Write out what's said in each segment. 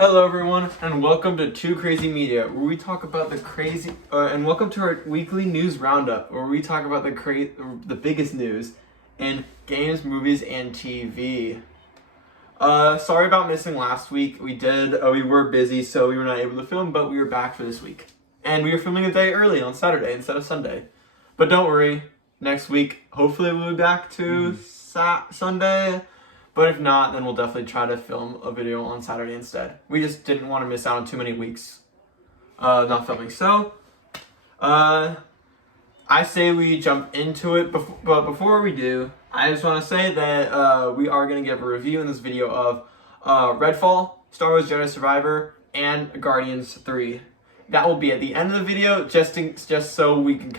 Hello everyone, and welcome to Too Crazy Media, where we talk about and welcome to our weekly news roundup, where we talk about the biggest news in games, movies, and TV. Sorry about missing last week. We were busy, so we were not able to film, but we were back for this week. And we are filming a day early on Saturday instead of Sunday. But don't worry, next week, hopefully we'll be back to Sunday. But if not, then we'll definitely try to film a video on Saturday instead. We just didn't want to miss out on too many weeks not filming. So, I say we jump into it. But before we do, I just want to say that we are going to give a review in this video of Redfall, Star Wars Jedi Survivor, and Guardians 3. That will be at the end of the video, just so we can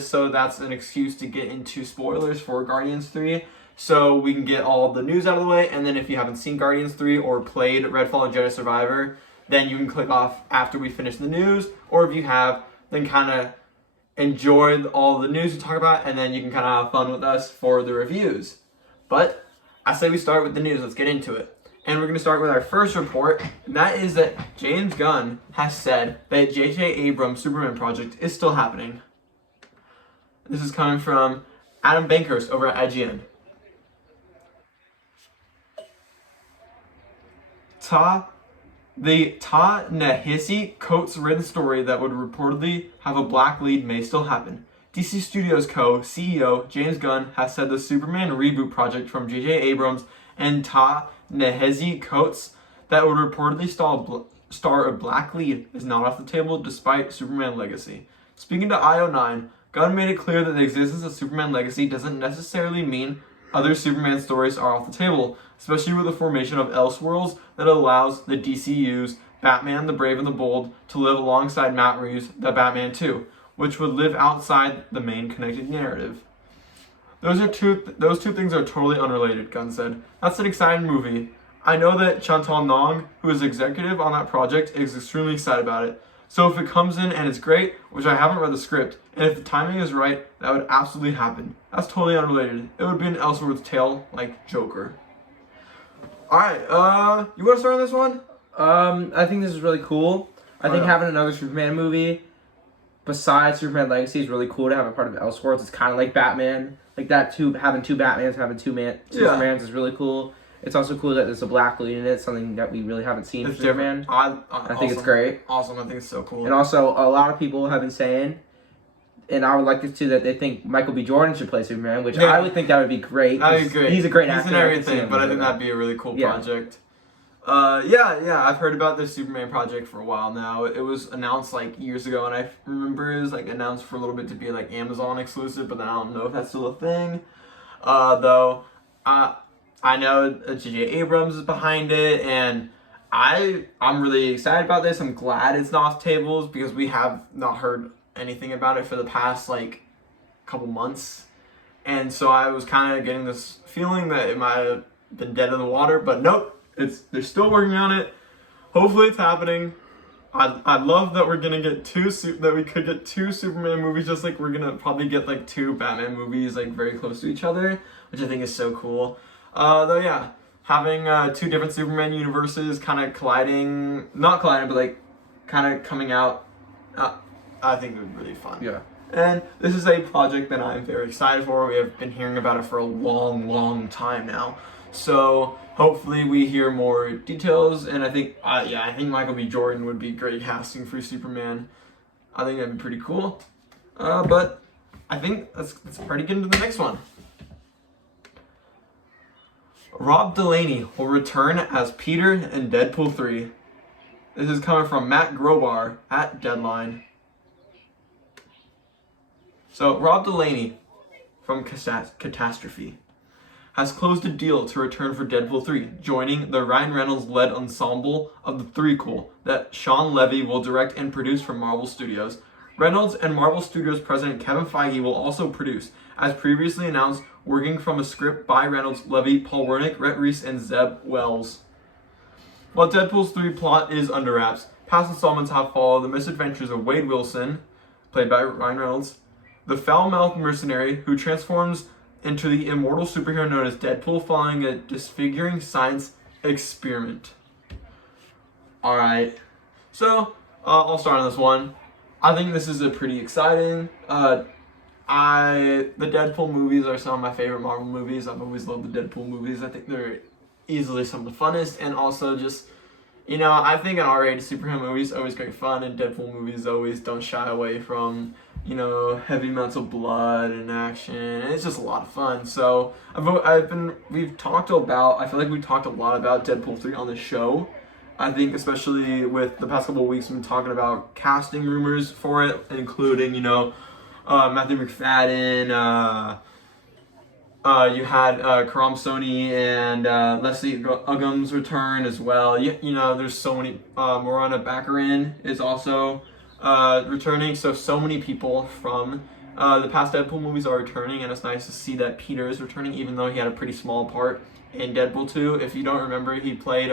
so that's an excuse to get into spoilers for Guardians 3. So we can get all the news out of the way, and then if you haven't seen Guardians 3 or played Redfall or Jedi Survivor, then you can click off after we finish the news, or if you have, then kind of enjoy all the news we talk about, and then you can kind of have fun with us for the reviews. But I say we start with the news. Let's get into it. And we're going to start with our first report, and that is that James Gunn has said that J.J. Abrams' Superman project is still happening. This is coming from Adam Bankhurst over at IGN. The Ta-Nehisi Coates written story that would reportedly have a black lead may still happen. DC Studios co-CEO James Gunn has said the Superman reboot project from J.J. Abrams and Ta-Nehisi Coates that would reportedly star a black lead is not off the table despite Superman Legacy. Speaking to IO9, Gunn made it clear that the existence of Superman Legacy doesn't necessarily mean other Superman stories are off the table, especially with the formation of Elseworlds that allows the DCU's Batman, the Brave and the Bold to live alongside Matt Reeves' The Batman 2, which would live outside the main connected narrative. Those two things are totally unrelated, Gunn said. That's an exciting movie. I know that Chantal Nong, who is executive on that project, is extremely excited about it. So if it comes in and it's great, which I haven't read the script, and if the timing is right, that would absolutely happen. That's totally unrelated. It would be an Elseworlds tale like Joker. Alright, you want to start on this one? I think this is really cool. I think having another Superman movie besides Superman Legacy is really cool to have a part of Elseworlds. It's kind of like Batman. Like that, having two Batmans, having two Supermans is really cool. It's also cool that there's a black lead in it, something that we really haven't seen in Superman. I think it's great. Awesome, I think it's so cool. And also, a lot of people have been saying, and I would like this too, that they think Michael B. Jordan should play Superman, which I would think that would be great. That'd be great. He's a great actor. He's in everything, but I think that'd be a really cool project. Yeah, I've heard about this Superman project for a while now. It was announced like years ago, and I remember it was like announced for a little bit to be like Amazon exclusive, but then I don't know if that's still a thing. Though, I know J.J. Abrams is behind it, and I'm really excited about this. I'm glad it's not off tables because we have not heard anything about it for the past like couple months, and so I was kind of getting this feeling that it might have been dead in the water, but nope, they're still working on it. Hopefully it's happening. I love that we're gonna get we could get two Superman movies, just like we're gonna probably get like two Batman movies like very close to each other, which I think is so cool. Though yeah, having two different Superman universes kind of not colliding, but like kind of coming out, I think it would be really fun. Yeah. And this is a project that I'm very excited for. We have been hearing about it for a long time now. So hopefully we hear more details, and I think Michael B. Jordan would be great casting for Superman. I think that'd be pretty cool. But I think let's pretty get into the next one. Rob Delaney will return as Peter in Deadpool 3. This is coming from Matt Grobar at Deadline. So Rob Delaney from Catastrophe has closed a deal to return for Deadpool 3, joining the Ryan Reynolds-led ensemble of the Threequel that Sean Levy will direct and produce for Marvel Studios. Reynolds and Marvel Studios president Kevin Feige will also produce, as previously announced, working from a script by Reynolds, Levy, Paul Wernick, Rhett Reese, and Zeb Wells. While Deadpool's 3 plot is under wraps, past installments have followed the misadventures of Wade Wilson, played by Ryan Reynolds, the foul-mouthed mercenary who transforms into the immortal superhero known as Deadpool following a disfiguring science experiment. All right. So I'll start on this one. I think this is a pretty exciting. The Deadpool movies are some of my favorite Marvel movies. I've always loved the Deadpool movies. I think they're easily some of the funnest, and also just, I think an R-rated superhero movie is always great fun, and Deadpool movies always don't shy away from, heavy amounts of blood and action, and it's just a lot of fun. So I feel like we've talked a lot about Deadpool 3 on the show. I think especially with the past couple of weeks, we've been talking about casting rumors for it, including, Matthew McFadden, you had Karam Sony and Leslie Uggams return as well. There's so many. Morana Baccarin is also returning. So many people from the past Deadpool movies are returning, and it's nice to see that Peter is returning, even though he had a pretty small part in Deadpool 2. If you don't remember, he played.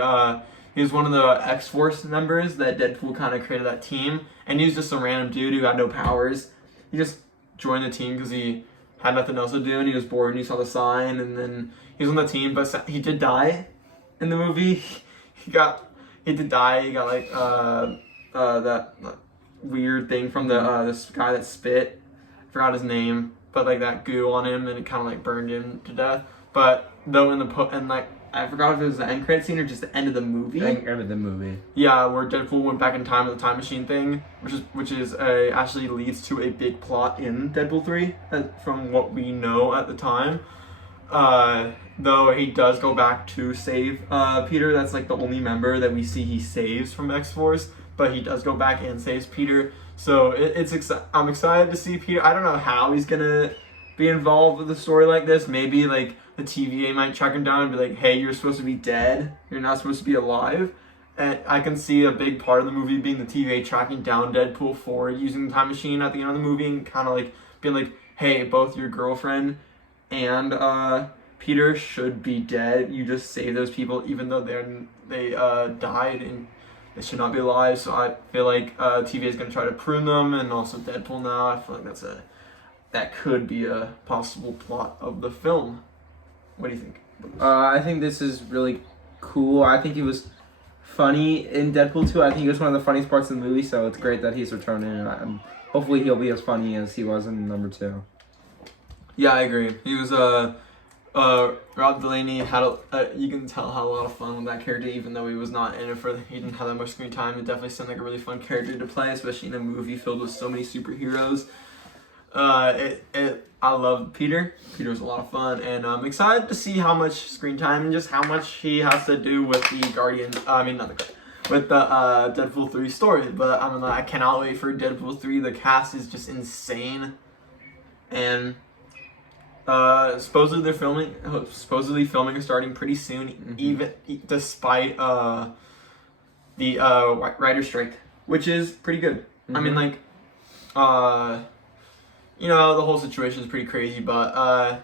He was one of the X-Force members that Deadpool kind of created that team, and he was just some random dude who had no powers. He just joined the team because he had nothing else to do, and he was bored, and he saw the sign, and then he was on the team, but he did die in the movie. He did die. He got like that weird thing from this guy that spit. I forgot his name, but like that goo on him, and it kind of like burned him to death. But though I forgot if it was the end credit scene or just the end of the movie. End of the movie. Yeah, where Deadpool went back in time with the time machine thing, which is actually leads to a big plot in Deadpool 3, from what we know at the time. Though he does go back to save Peter. That's like the only member that we see he saves from X-Force, but he does go back and saves Peter. So I'm excited to see Peter. I don't know how he's gonna be involved with a story like this. Maybe like the TVA might track him down and be like, hey, you're supposed to be dead. You're not supposed to be alive. And I can see a big part of the movie being the TVA tracking down Deadpool for using the time machine at the end of the movie, and kind of like being like, hey, both your girlfriend and Peter should be dead. You just saved those people even though they died and they should not be alive. So I feel like TVA is going to try to prune them, and also Deadpool now. I feel like that could be a possible plot of the film. What do you think? I think this is really cool. I think he was funny in Deadpool 2. I think he was one of the funniest parts of the movie, so it's great that he's returning, and hopefully he'll be as funny as he was in number 2. Yeah, I agree. He was Rob Delaney had you can tell had a lot of fun with that character, even though he was not in it he didn't have that much screen time. It definitely seemed like a really fun character to play, especially in a movie filled with so many superheroes. I love Peter. Peter was a lot of fun, and I'm excited to see how much screen time and just how much he has to do with the with the Deadpool 3 story. But I cannot wait for Deadpool 3. The cast is just insane, and supposedly filming is starting pretty soon, even despite the writer strike, which is pretty good. The whole situation is pretty crazy, but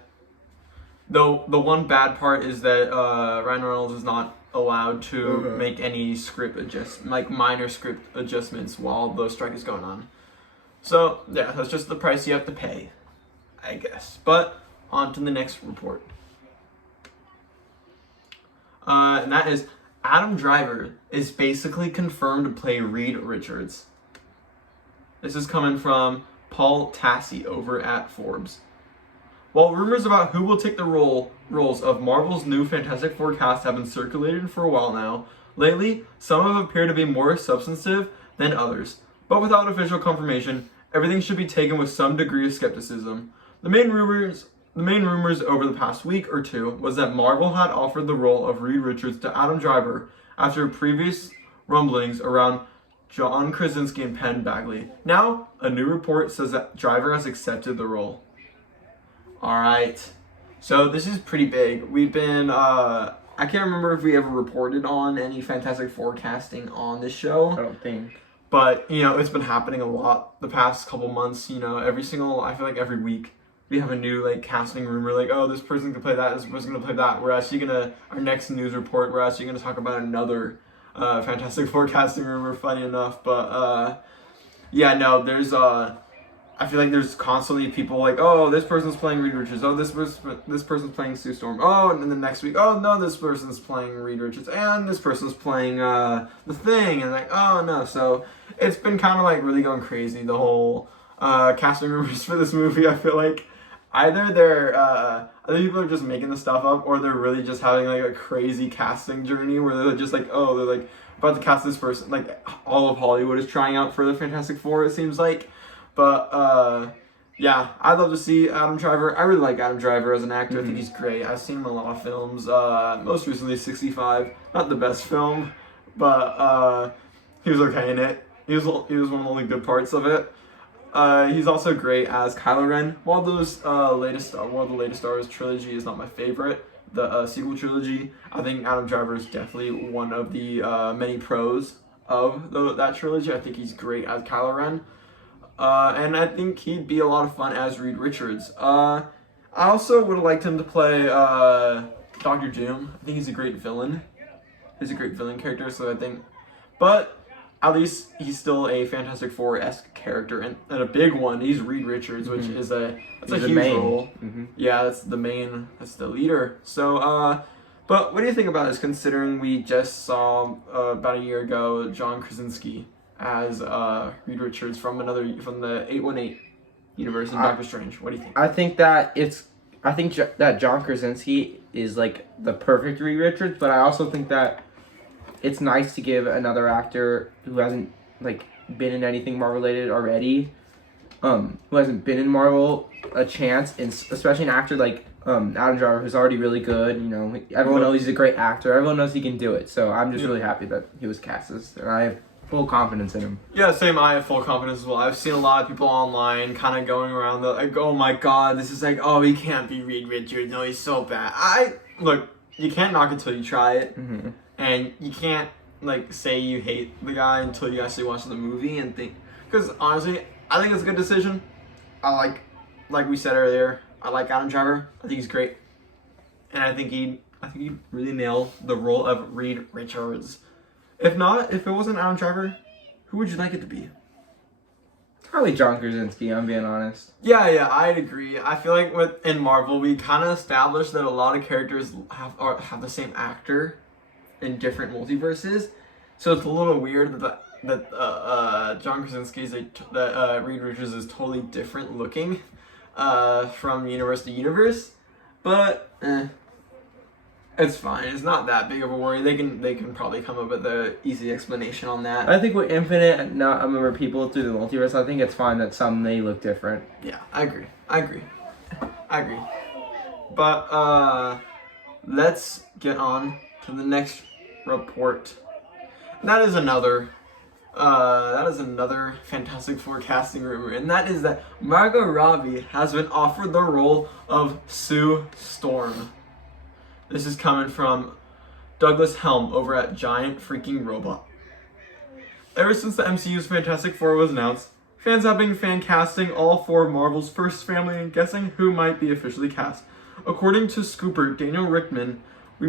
though the one bad part is that Ryan Reynolds is not allowed to make any minor script adjustments while the strike is going on. So yeah, that's just the price you have to pay, I guess. But on to the next report, and that is Adam Driver is basically confirmed to play Reed Richards. This is coming from Paul Tassi over at Forbes. While rumors about who will take the roles of Marvel's new Fantastic Four cast have been circulated for a while now, lately some have appeared to be more substantive than others. But without official confirmation, everything should be taken with some degree of skepticism. The main rumors over the past week or two was that Marvel had offered the role of Reed Richards to Adam Driver after previous rumblings around John Krasinski and Penn Bagley. Now, a new report says that Driver has accepted the role. Alright, so this is pretty big. We've been, I can't remember if we ever reported on any Fantastic Four casting on this show. I don't think. But, it's been happening a lot the past couple months. I feel like every week we have a new, casting rumor, oh, this person can play that, this person can play that. Our next news report, we're actually going to talk about another Fantastic Four casting rumor, funny enough, but there's I feel like there's constantly people like, oh, this person's playing Reed Richards. Oh, this person's playing Sue Storm. Oh, and then the next week, oh no, this person's playing Reed Richards, and this person's playing the Thing, and like, oh no. So it's been kind of like really going crazy, the whole casting rumors for this movie. I feel like either other people are just making the stuff up, or they're really just having like a crazy casting journey where they're just like, oh, they're like about to cast this person. Like all of Hollywood is trying out for the Fantastic Four, it seems like. But yeah, I'd love to see Adam Driver. I really like Adam Driver as an actor. I think he's great. I've seen him in a lot of films. Most recently 65. Not the best film, but he was okay in it. He was one of the only good parts of it. He's also great as Kylo Ren. While the latest Star Wars trilogy is not my favorite, the sequel trilogy, I think Adam Driver is definitely one of the many pros of that trilogy. I think he's great as Kylo Ren. And I think he'd be a lot of fun as Reed Richards. I also would have liked him to play Dr. Doom. I think he's a great villain. He's a great villain character, so I think... But at least he's still a Fantastic Four-esque character, and a big one. He's Reed Richards, which is a huge role. Yeah, that's the leader. So, but what do you think about this, considering we just saw, about a year ago, John Krasinski as Reed Richards from the 818 universe in Doctor Strange? What do you think? I think that that John Krasinski is like the perfect Reed Richards, but I also think that it's nice to give another actor who hasn't like been in anything Marvel related already, who hasn't been in Marvel, a chance, and especially an actor like Adam Driver, who's already really good. You know, everyone knows he's a great actor. Everyone knows he can do it. So I'm just really happy that he was cast as, and I have full confidence in him. Yeah, same. I have full confidence as well. I've seen a lot of people online kind of going around like, oh my god, this is like, oh, he can't be Reed Richards. No, he's so bad. Look, you can't knock until you try it, and you can't like say you hate the guy until you actually watch the movie and think. Because honestly, I think it's a good decision. I like we said earlier, I like Adam Driver. I think he's great, and I think he really nailed the role of Reed Richards. If it wasn't Adam Driver, who would you like it to be? Probably John Krasinski, I'm being honest. Yeah, I'd agree. I feel like in Marvel, we kind of established that a lot of characters have the same actor in different multiverses. So it's a little weird that John Krasinski that Reed Richards is totally different looking from universe to universe. But it's fine. It's not that big of a worry. They can probably come up with an easy explanation on that. I think with Infinite number of people through the multiverse, I think it's fine that some may look different. Yeah, I agree. But let's get on to the next report. That is another Fantastic Four casting rumor, and that is that Margot Robbie has been offered the role of Sue Storm. This is coming from Douglas Helm over at Giant Freaking Robot. Ever since the MCU's Fantastic Four was announced, fans have been fan casting all four of Marvel's first family and guessing who might be officially cast. According to Scooper Daniel Rickman, we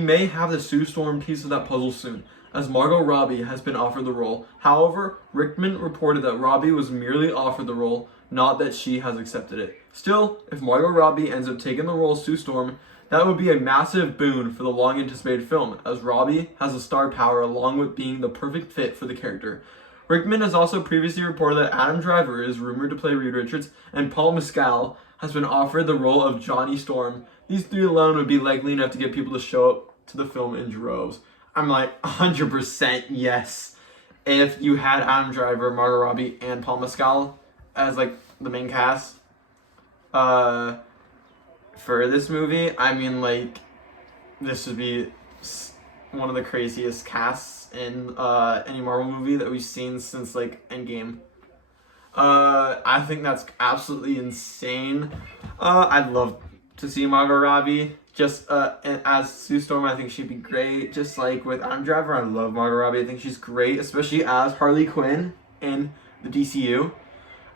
may have the Sue Storm piece of that puzzle soon, as Margot Robbie has been offered the role. However, Rickman reported that Robbie was merely offered the role, not that she has accepted it. Still, if Margot Robbie ends up taking the role of Sue Storm, that would be a massive boon for the long-anticipated film, as Robbie has a star power along with being the perfect fit for the character. Rickman has also previously reported that Adam Driver is rumored to play Reed Richards, and Paul Mescal has been offered the role of Johnny Storm. These three alone would be likely enough to get people to show up to the film in droves. I'm like 100% yes. If you had Adam Driver, Margot Robbie, and Paul Mescal as like the main cast, for this movie, I mean, like, this would be one of the craziest casts in any Marvel movie that we've seen since like Endgame. I think that's absolutely insane. I'd love to see Margot Robbie just as Sue Storm. I think she'd be great. Just like with Adam Driver, I love Margot Robbie. I think she's great, especially as Harley Quinn in the DCU.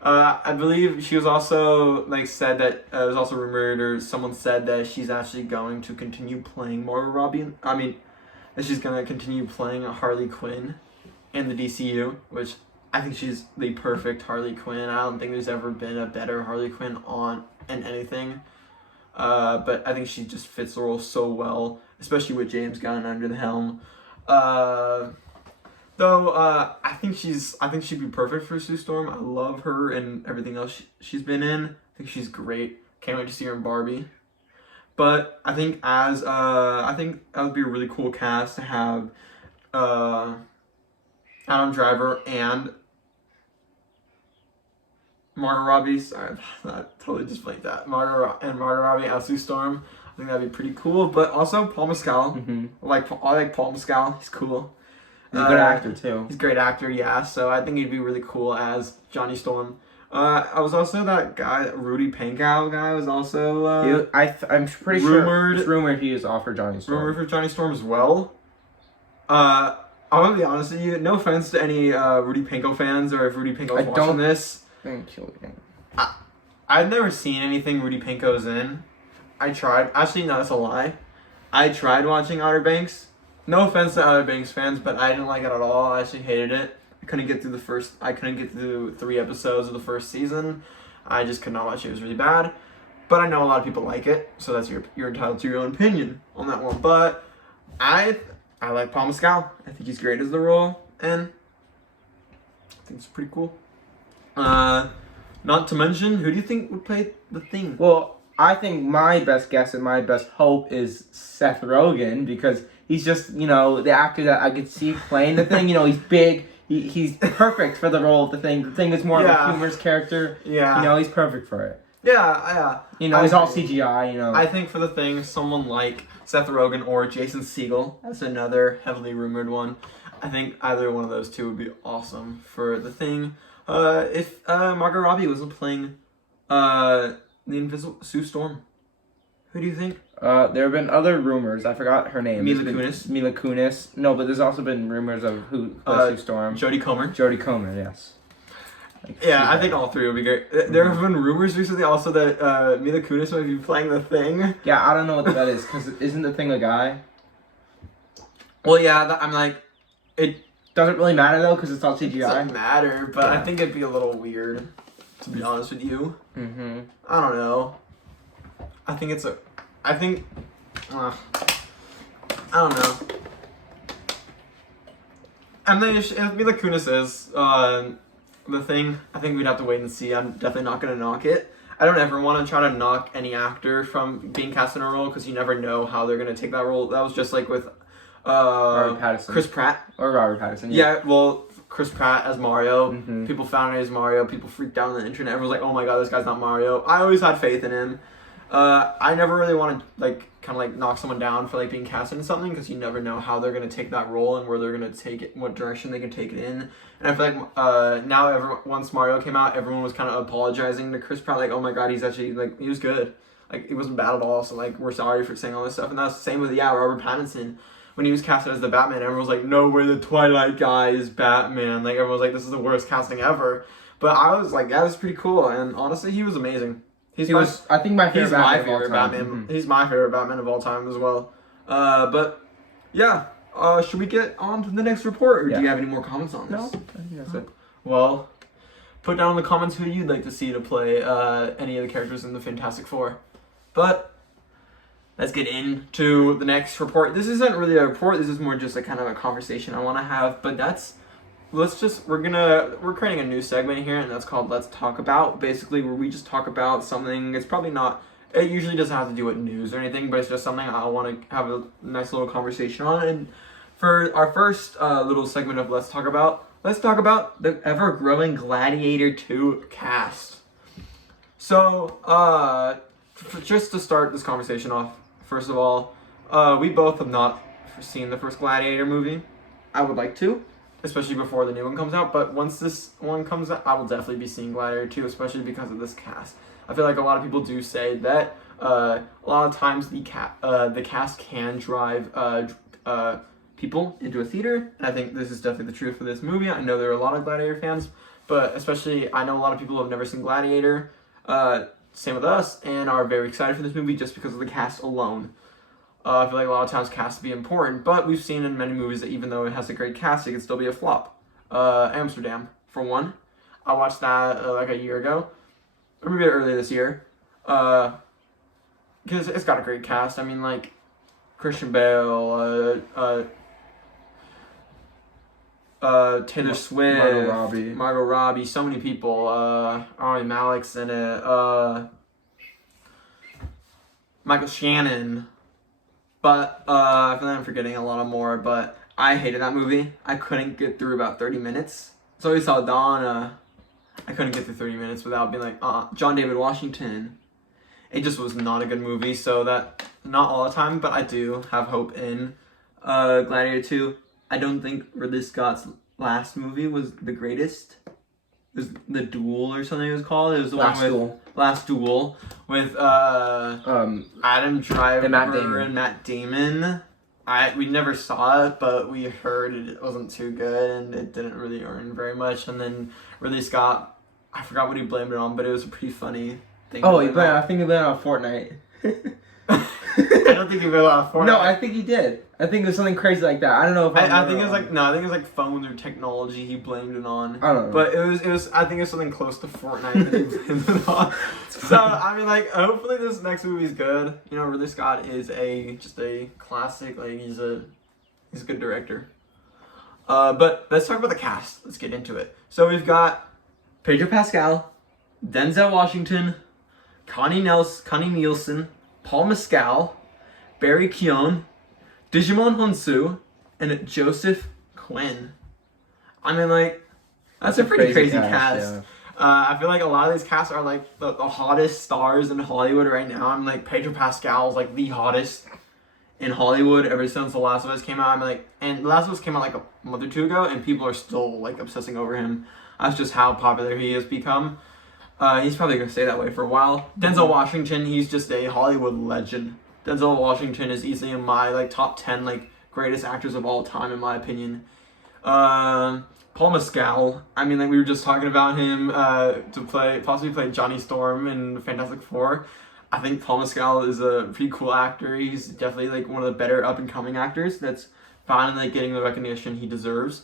I believe she was also said that it was also rumored, or someone said that she's actually going to continue playing Margot Robbie. That she's going to continue playing Harley Quinn in the DCU, which I think she's the perfect Harley Quinn. I don't think there's ever been a better Harley Quinn in anything. But I think she just fits the role so well, especially with James Gunn under the helm. I think she'd be perfect for Sue Storm. I love her and everything else she's been in. I think she's great. Can't wait to see her in Barbie. But I think I think that would be a really cool cast to have Adam Driver and Margot Robbie. Sorry, I totally just blanked that. Margot Robbie as Sue Storm. I think that'd be pretty cool. But also Paul Mescal. Mm-hmm. I like Paul Mescal. He's cool. He's a good actor too. He's a great actor, yeah. So I think he'd be really cool as Johnny Storm. I was also that guy, Rudy Pankow guy, was also. I'm pretty sure it's rumored he is offered Johnny Storm. Rumored for Johnny Storm as well. I want to be honest with you. No offense to any Rudy Pankow fans, or if Rudy Pankow is watching this. I've never seen anything Rudy Panko's in. I tried. Actually, no, that's a lie. I tried watching Outer Banks. No offense to Outer Banks fans, but I didn't like it at all. I actually hated it. I couldn't get through 3 episodes of the first season. I just could not watch it. It was really bad. But I know a lot of people like it, so that's you're entitled to your own opinion on that one. But I like Paul Mescal. I think he's great as the role, and I think it's pretty cool. Not to mention, who do you think would play the Thing? Well, I think my best guess and my best hope is Seth Rogen, because he's just, the actor that I could see playing the Thing. He's big. He's perfect for the role of the Thing. The Thing is more of a humorous character. Yeah. He's perfect for it. Yeah. He's all CGI, I think for the Thing, someone like Seth Rogen or Jason Segel, that's another heavily rumored one. I think either one of those two would be awesome for the Thing. If Margot Robbie wasn't playing the Invisible Sue Storm, who do you think? There have been other rumors. I forgot her name. Mila Kunis. No, but there's also been rumors of who plays Sue Storm. Jodie Comer, yes. I think all three would be great. There have been rumors recently also that Mila Kunis might be playing the Thing. Yeah, I don't know what that is, because isn't the Thing a guy? Well, yeah, I'm like, it doesn't really matter though, because it's all CGI. It doesn't matter, but I think it'd be a little weird, to be honest with you. Mm-hmm. I don't know. I don't know. And then if Mila Kunis is the Thing, I think we'd have to wait and see. I'm definitely not going to knock it. I don't ever want to try to knock any actor from being cast in a role, because you never know how they're going to take that role. That was just like with Robert Pattinson. Chris Pratt. Or Robert Pattinson, yeah. Well, Chris Pratt as Mario. Mm-hmm. People found it as Mario. People freaked out on the internet. Everyone was like, oh my god, this guy's not Mario. I always had faith in him. I never really want to kind of knock someone down for being cast into something, because you never know how they're going to take that role and where they're going to take it, what direction they can take it in. And I feel like now once Mario came out, everyone was kind of apologizing to Chris Pratt, oh my god, he's actually he was good, he wasn't bad at all. So we're sorry for saying all this stuff. And that's the same with Robert Pattinson. When he was casted as the Batman, everyone was like, no way, the Twilight guy is Batman. Everyone was like, this is the worst casting ever. But I was like, yeah, that's pretty cool. And honestly, he was amazing. I think my favorite Batman. Mm-hmm. He's my favorite Batman of all time as well. But yeah, should we get on to the next report, or do you have any more comments on this? No, I think that's it. Well, put down in the comments who you'd like to see to play any of the characters in the Fantastic Four. But let's get into the next report. This isn't really a report. This is more just a kind of a conversation I want to have. But we're creating a new segment here, and that's called Let's Talk About. Basically, where we just talk about something. It usually doesn't have to do with news or anything, but it's just something I want to have a nice little conversation on. And for our first little segment of let's talk about the ever-growing Gladiator 2 cast. So, just to start this conversation off, first of all, we both have not seen the first Gladiator movie. I would like to, especially before the new one comes out. But once this one comes out, I will definitely be seeing Gladiator 2, especially because of this cast. I feel like a lot of people do say that a lot of times the cast can drive people into a theater, and I think this is definitely the truth for this movie. I know there are a lot of Gladiator fans, but especially I know a lot of people who have never seen Gladiator, same with us, and are very excited for this movie just because of the cast alone. I feel like a lot of times casts be important, but we've seen in many movies that even though it has a great cast, it can still be a flop. Amsterdam, for one. I watched that like a year ago, or maybe earlier this year, because it's got a great cast. I mean, like Christian Bale, Taylor Swift, Margot Robbie, so many people. Rami Malek's in it. Michael Shannon. But I feel like I'm forgetting a lot more. But I hated that movie. I couldn't get through about 30 minutes. So we saw Dawn. I couldn't get through 30 minutes without being like, John David Washington. It just was not a good movie. So that, not all the time, but I do have hope in Gladiator 2. I don't think Ridley Scott's last movie was the greatest. It was The Duel or something it was called. It was the Last Duel with Adam Driver and Matt Damon. We never saw it, but we heard it wasn't too good and it didn't really earn very much. And then Ridley Scott, I forgot what he blamed it on, but it was a pretty funny thing. Oh, I think he blamed it on Fortnite. I don't think he blamed it on Fortnite. No, I think he did. I think it was something crazy like that. I don't know if I think it was like I think it was like phones or technology he blamed it on. I don't know. But it was I think it was something close to Fortnite that he blamed it on. So I mean, like, hopefully this next movie is good. You know, Ridley Scott is just a classic. Like, he's a good director. But let's talk about the cast. Let's get into it. So we've got Pedro Pascal, Denzel Washington, Connie Nielsen, Paul Mescal, Barry Keoghan, Digimon Hounsou, and Joseph Quinn. I mean, like, that's a pretty crazy cast. Yeah. I feel like a lot of these casts are like the hottest stars in Hollywood right now. I'm like, Pedro Pascal is like the hottest in Hollywood ever since The Last of Us came out. I'm like, and The Last of Us came out like a month or two ago, and people are still like obsessing over him. That's just how popular he has become. He's probably gonna stay that way for a while. Denzel Washington, he's just a Hollywood legend. Denzel Washington is easily in my like top 10 like greatest actors of all time in my opinion. Paul Mescal, I mean, like, we were just talking about him to possibly play Johnny Storm in Fantastic Four. I think Paul Mescal is a pretty cool actor. He's definitely like one of the better up and coming actors that's finally like getting the recognition he deserves.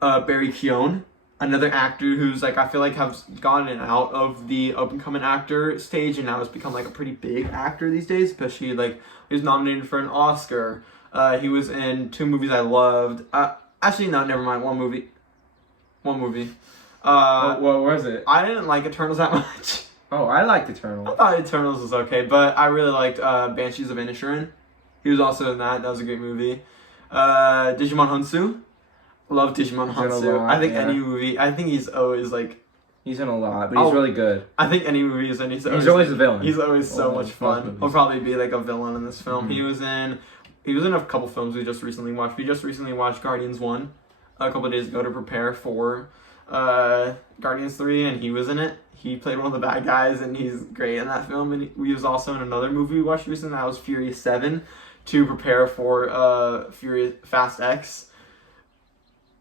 Barry Keoghan, another actor who's like, I feel like has gotten out of the up and coming actor stage and now has become like a pretty big actor these days, especially like he was nominated for an Oscar. He was in 2 movies I loved. Actually, no, never mind. One movie. What was it? I didn't like Eternals that much. Oh, I liked Eternals. I thought Eternals was okay, but I really liked Banshees of Inisherin. He was also in that. That was a great movie. Digimon Hounsou. Love Digimon Hounsou. I think any movie. I think he's always like. He's in a lot, but he's really good. I think any movie he's in, he's always a villain. He's always so much fun. He'll probably be like a villain in this film. Mm-hmm. He was in a couple films we just recently watched. We just recently watched Guardians 1 a couple of days ago to prepare for Guardians 3, and he was in it. He played one of the bad guys, and he's great in that film. And he was also in another movie we watched recently, that was Furious 7, to prepare for Fast X.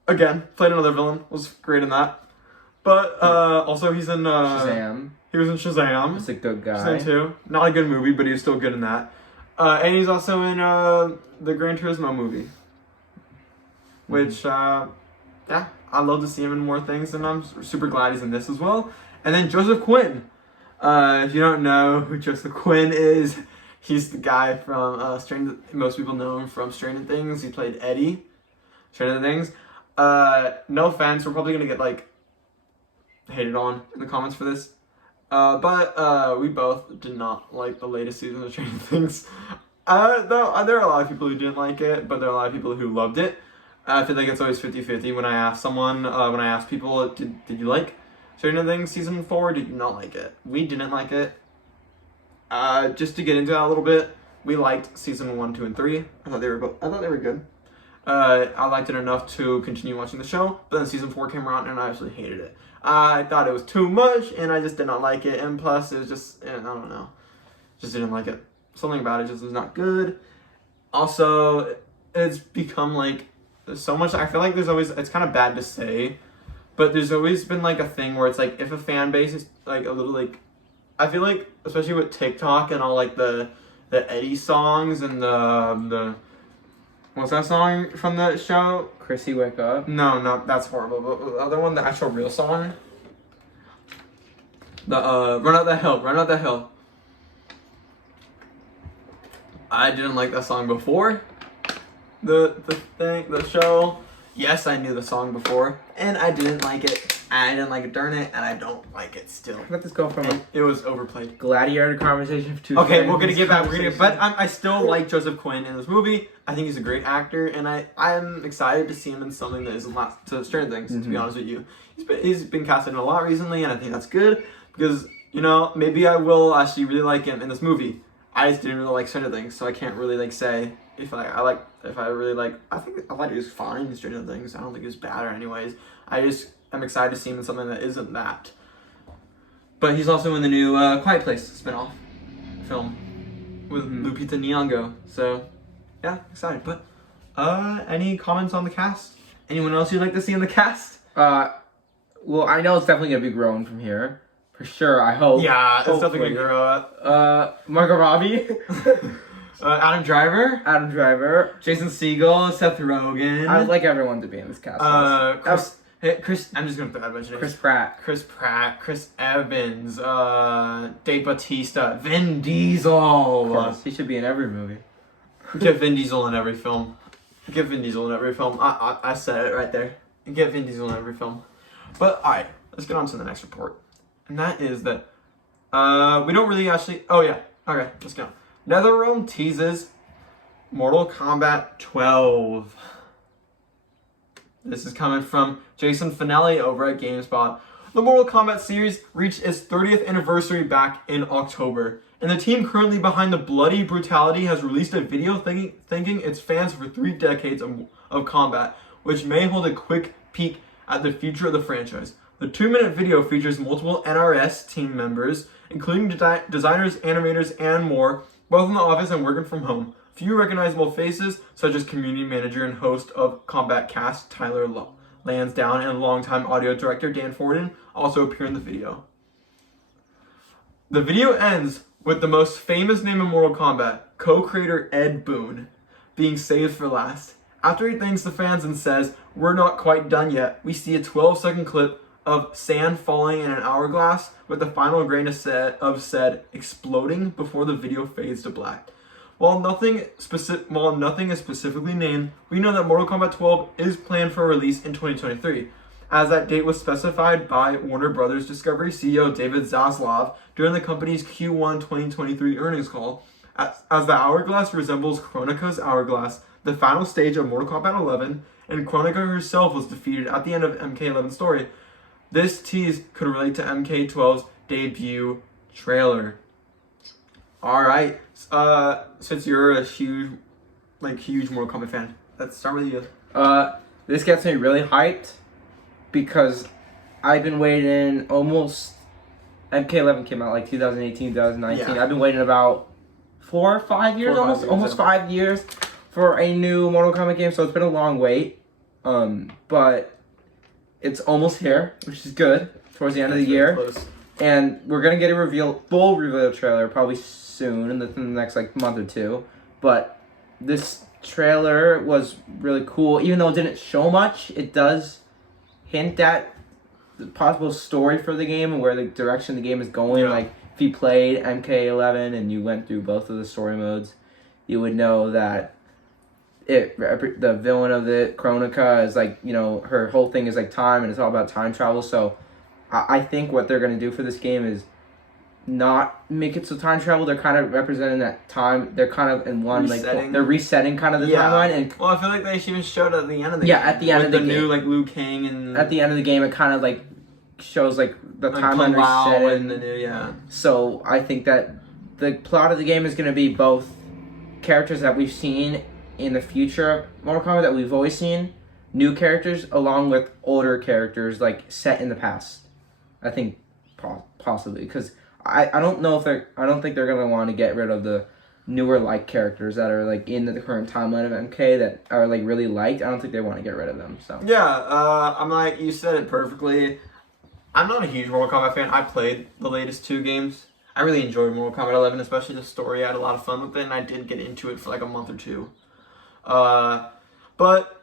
Again, played another villain, was great in that. But also he's in Shazam. He was in Shazam. He's a good guy. Shazam 2. Not a good movie, but he was still good in that. And he's also in the Gran Turismo movie. Which, yeah, I'd love to see him in more things, and I'm super glad he's in this as well. And then Joseph Quinn. If you don't know who Joseph Quinn is, he's the guy from most people know him from Stranger Things. He played Eddie. Stranger Things. No offense, we're probably gonna get like hated on in the comments for this. But we both did not like the latest season of Stranger Things. Though there are a lot of people who didn't like it, but there are a lot of people who loved it. I feel like it's always 50-50 when I ask someone, when I ask people, did you like Stranger Things Season 4, did you not like it? We didn't like it. Just to get into that a little bit, we liked Season 1, 2, and 3. I thought they were good. I liked it enough to continue watching the show, but then Season 4 came around and I actually hated it. I thought it was too much, and I just did not like it, and plus it was just, I don't know, just didn't like it. Something about it just was not good. Also, it's become like, so much, I feel like there's always, it's kind of bad to say, but there's always been like a thing where it's like, if a fan base is like a little like, I feel like, especially with TikTok and all like the Eddie songs and the What's that song from the show? Chrissy, Wake Up. No, that's horrible. But the other one, the actual real song. The Run Up That Hill. Run Up That Hill. I didn't like that song before the show. Yes, I knew the song before, and I didn't like it. I didn't like it during it, and I don't like it still. Let this go from it was overplayed. Gladiator conversation to okay, we're gonna get back. But I still like Joseph Quinn in this movie. I think he's a great actor, and I'm excited to see him in something that is a lot to Stranger Things. To be honest with you, he's been casted in a lot recently, and I think that's good because maybe I will actually really like him in this movie. I just didn't really like Stranger Things, so I can't really like say if I really like. I thought he was fine in Stranger Things. I don't think he was bad or anyways. I'm excited to see him in something that isn't that. But he's also in the new Quiet Place spinoff film with Lupita Nyong'o. So yeah, excited. But any comments on the cast? Anyone else you'd like to see in the cast? Well, I know it's definitely gonna be growing from here. For sure, I hope. Yeah, it's definitely gonna grow up. Margot Robbie. Adam Driver. Jason Segel. Seth Rogen. I would like everyone to be in this cast. Chris. I'm just gonna throw a bunch of names. Chris Pratt. Chris Evans. Dave Bautista. Vin Diesel. Of course, he should be in every movie. Get Vin Diesel in every film. I said it right there. Get Vin Diesel in every film. But alright, let's get on to the next report. And that is that we don't really actually. Oh yeah. Okay, let's go. NetherRealm teases Mortal Kombat 12. This is coming from Jason Finelli over at GameSpot. The Mortal Kombat series reached its 30th anniversary back in October, and the team currently behind the bloody brutality has released a video thanking its fans for 3 decades of combat, which may hold a quick peek at the future of the franchise. The 2-minute video features multiple NRS team members, including designers, animators, and more, both in the office and working from home. Few recognizable faces, such as community manager and host of Combat Cast Tyler Lansdowne and longtime audio director Dan Forden, also appear in the video. The video ends with the most famous name in Mortal Kombat, co-creator Ed Boon, being saved for last. After he thanks the fans and says, "We're not quite done yet," we see a 12-second clip of sand falling in an hourglass with the final grain of said exploding before the video fades to black. While nothing is specifically named, we know that Mortal Kombat 12 is planned for release in 2023, as that date was specified by Warner Bros. Discovery CEO David Zaslav during the company's Q1 2023 earnings call. As the hourglass resembles Kronika's hourglass, the final stage of Mortal Kombat 11, and Kronika herself was defeated at the end of MK11's story. This tease could relate to MK12's debut trailer. Alright, since you're a huge Mortal Kombat fan, let's start with you. This gets me really hyped because I've been waiting almost. MK11 came out like 2018, 2019. Yeah. I've been waiting about 4 or 5 years, almost 5 years for a new Mortal Kombat game. So it's been a long wait, but it's almost here, which is good. Towards the end of the year, close. And we're gonna get a full reveal trailer probably soon in the next month or two. But this trailer was really cool, even though it didn't show much. It does hint at the possible story for the game and where the direction the game is going. Yeah. Like if you played MK11 and you went through both of the story modes, you would know that the villain of the Kronika is her whole thing is time, and it's all about time travel. So I think what they're gonna do for this game is not make it so time travel. They're kind of representing that time. They're kind of in one they're resetting kind of the timeline. And well, I feel like they even showed at the end of the game. Yeah, at the end of the game, new Liu Kang, and at the end of the game, it kind of shows the timeline resetting. And the new, So I think that the plot of the game is going to be both characters that we've seen in the future of Mortal Kombat that we've always seen, new characters along with older characters set in the past. I think possibly because I don't think they're gonna want to get rid of the newer characters that are in the current timeline of MK that are really liked. I don't think they want to get rid of them. So yeah, I'm you said it perfectly. I'm not a huge Mortal Kombat fan. I played the latest 2 games. I really enjoyed Mortal Kombat 11, especially the story. I had a lot of fun with it, and I did get into it for a month or 2. But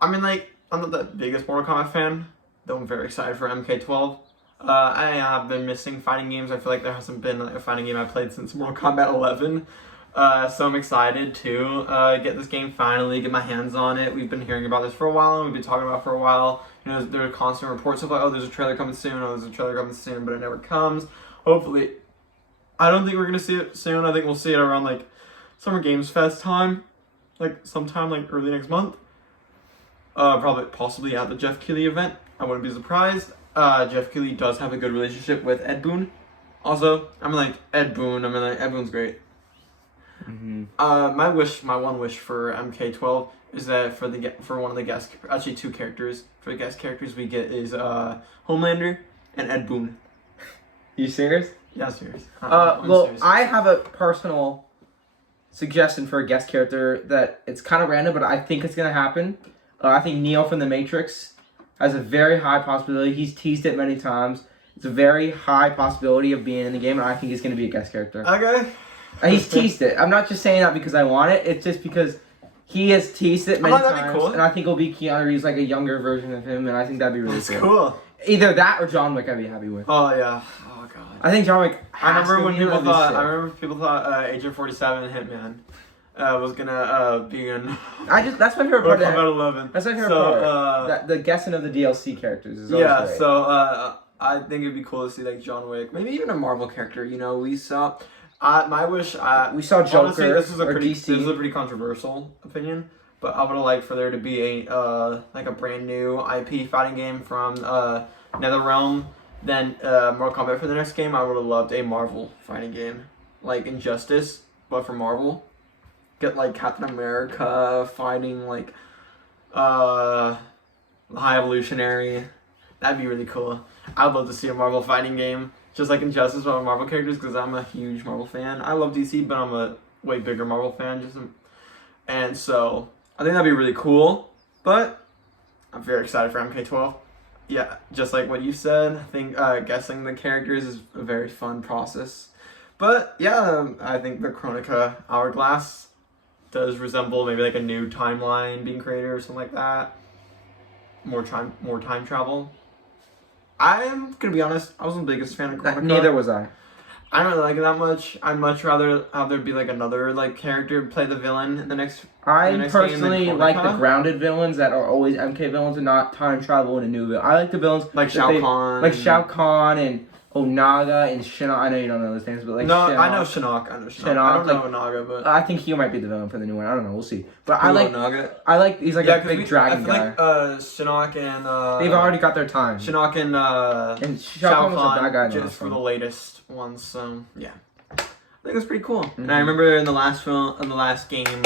I mean, like, I'm not the biggest Mortal Kombat fan, though I'm very excited for MK12. I have been missing fighting games. I feel like there hasn't been a fighting game I played since Mortal Kombat 11. So I'm excited to get this game finally, get my hands on it. We've been hearing about this for a while, and we've been talking about it for a while. You know, there are constant reports of like, oh, there's a trailer coming soon, oh, there's a trailer coming soon, but it never comes. Hopefully, I don't think we're gonna see it soon. I think we'll see it around like Summer Games Fest time, like sometime like early next month. Probably, possibly at the Jeff Keighley event. I wouldn't be surprised. Jeff Keighley does have a good relationship with Ed Boon. Also, Ed Boon's great. Mm-hmm. My one wish for MK12 is that for one of the guest, actually two characters, for the guest characters we get is Homelander and Ed Boon. You serious? Yeah, I'm serious. Well, serious. I have a personal suggestion for a guest character that it's kind of random, but I think it's gonna happen. I think Neo from The Matrix has a very high possibility. He's teased it many times. It's a very high possibility of being in the game, and I think he's gonna be a guest character. Okay. He's teased it. I'm not just saying that because I want it. It's just because he has teased it many times, cool. and I think it'll be Keanu Reeves, like a younger version of him, and I think that'd be really That's cool. Either that or John Wick, I'd be happy with. Oh yeah. Oh god. I think John Wick. I remember people thought Agent 47 Hitman was gonna be in. That's my favorite part. Mortal Kombat 11. That's my favorite part. The guessing of the DLC characters is always great. So I think it'd be cool to see like John Wick, maybe even a Marvel character. You know, we saw. My wish. We saw Joker. Honestly, this is a DC. pretty controversial opinion, but I would have liked for there to be a like a brand new IP fighting game from NetherRealm. Then Mortal Kombat for the next game. I would have loved a Marvel fighting game, like Injustice, but for Marvel. Get like Captain America fighting like High Evolutionary. That'd be really cool. I'd love to see a Marvel fighting game, just like Injustice with Marvel characters, because I'm a huge Marvel fan. I love DC, but I'm a way bigger Marvel fan. And so I think that'd be really cool. But I'm very excited for MK12. Yeah, just like what you said, I think guessing the characters is a very fun process. But yeah, I think the Chronica Hourglass does resemble maybe like a new timeline being created or something like that. More time travel. I'm gonna be honest, I wasn't the biggest fan of Chronica. Neither was I. I don't really like it that much. I'd much rather have there be like another like character play the villain in the next. I next personally game like the grounded villains that are always MK villains and not time travel in a new villain. I like the villains like Shao Kahn. Like Shao Kahn and Onaga and Shinnok. I know you don't know those names, but like no, Shinnok. I know Shinnok. I don't know Onaga, but I think he might be the villain for the new one. I don't know. We'll see. But Onaga. I like he's like a big dragon guy. Like Shinnok and they've already got their time. Shinnok and Shao Kahn was a bad guy in just for the latest ones. So yeah, I think it's pretty cool. Mm-hmm. And I remember in the last game,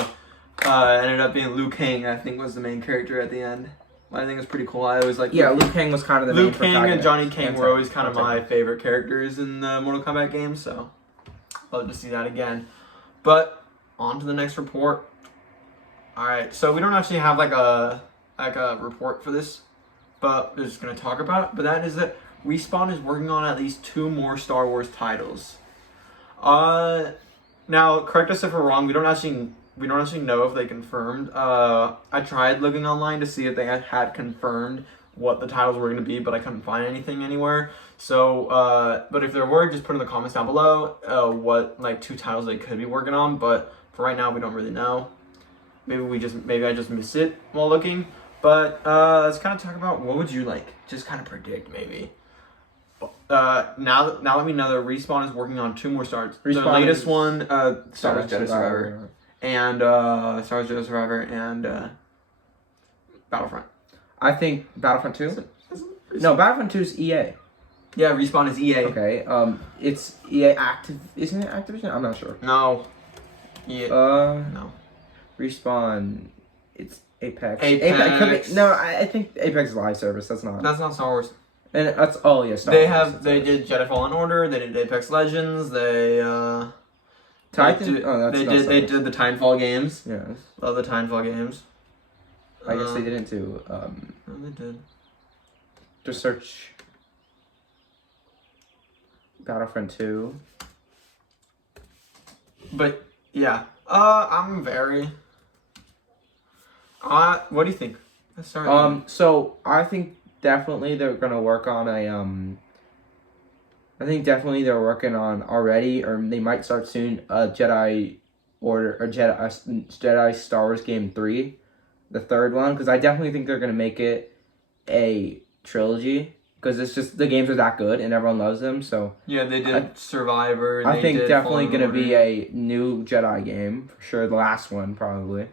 ended up being Liu Kang. I think was the main character at the end. I think it's pretty cool. I always like Liu Kang was kind of the main Liu Kang and Johnny Kang were always kind of my favorite characters in the Mortal Kombat games, so love to see that again. But on to the next report. Alright, so we don't actually have like a report for this, but we're just gonna talk about it. But that is that Respawn is working on at least 2 more Star Wars titles. Now correct us if we're wrong, we don't actually know if they confirmed. I tried looking online to see if they had confirmed what the titles were going to be, but I couldn't find anything anywhere. So, but if there were, just put in the comments down below what like 2 titles they could be working on. But for right now, we don't really know. Maybe I just missed it while looking. But let's kind of talk about what would you like? Just kind of predict maybe. Now that we know that Respawn is working on 2 more starts. The latest one, Star Wars Jedi Survivor. And Star Wars Jedi Survivor and Battlefront. I think Battlefront 2? No, Battlefront 2 is EA. Yeah, Respawn is EA. Okay, it's EA Active. Isn't it Activision? I'm not sure. No. Yeah. No. Respawn. It's Apex. Apex. I think Apex is live service. That's not Star Wars. And that's Star Wars. They did Jedi Fallen Order. They did Apex Legends. They Titan. They did the Titanfall games. Yes. Love the Titanfall games. I guess they didn't do. No, they did. Just search Battlefront 2. But yeah, I'm very. What do you think? Let's start. So I think definitely they're gonna work on a I think definitely they're working on already, or they might start soon. A Jedi Order or Jedi Star Wars Game 3, the third one, because I definitely think they're gonna make it a trilogy because it's just the games are that good and everyone loves them. So yeah, they did Survivor. And I they think did definitely Fallen gonna be Order. a new Jedi game for sure. The last one probably.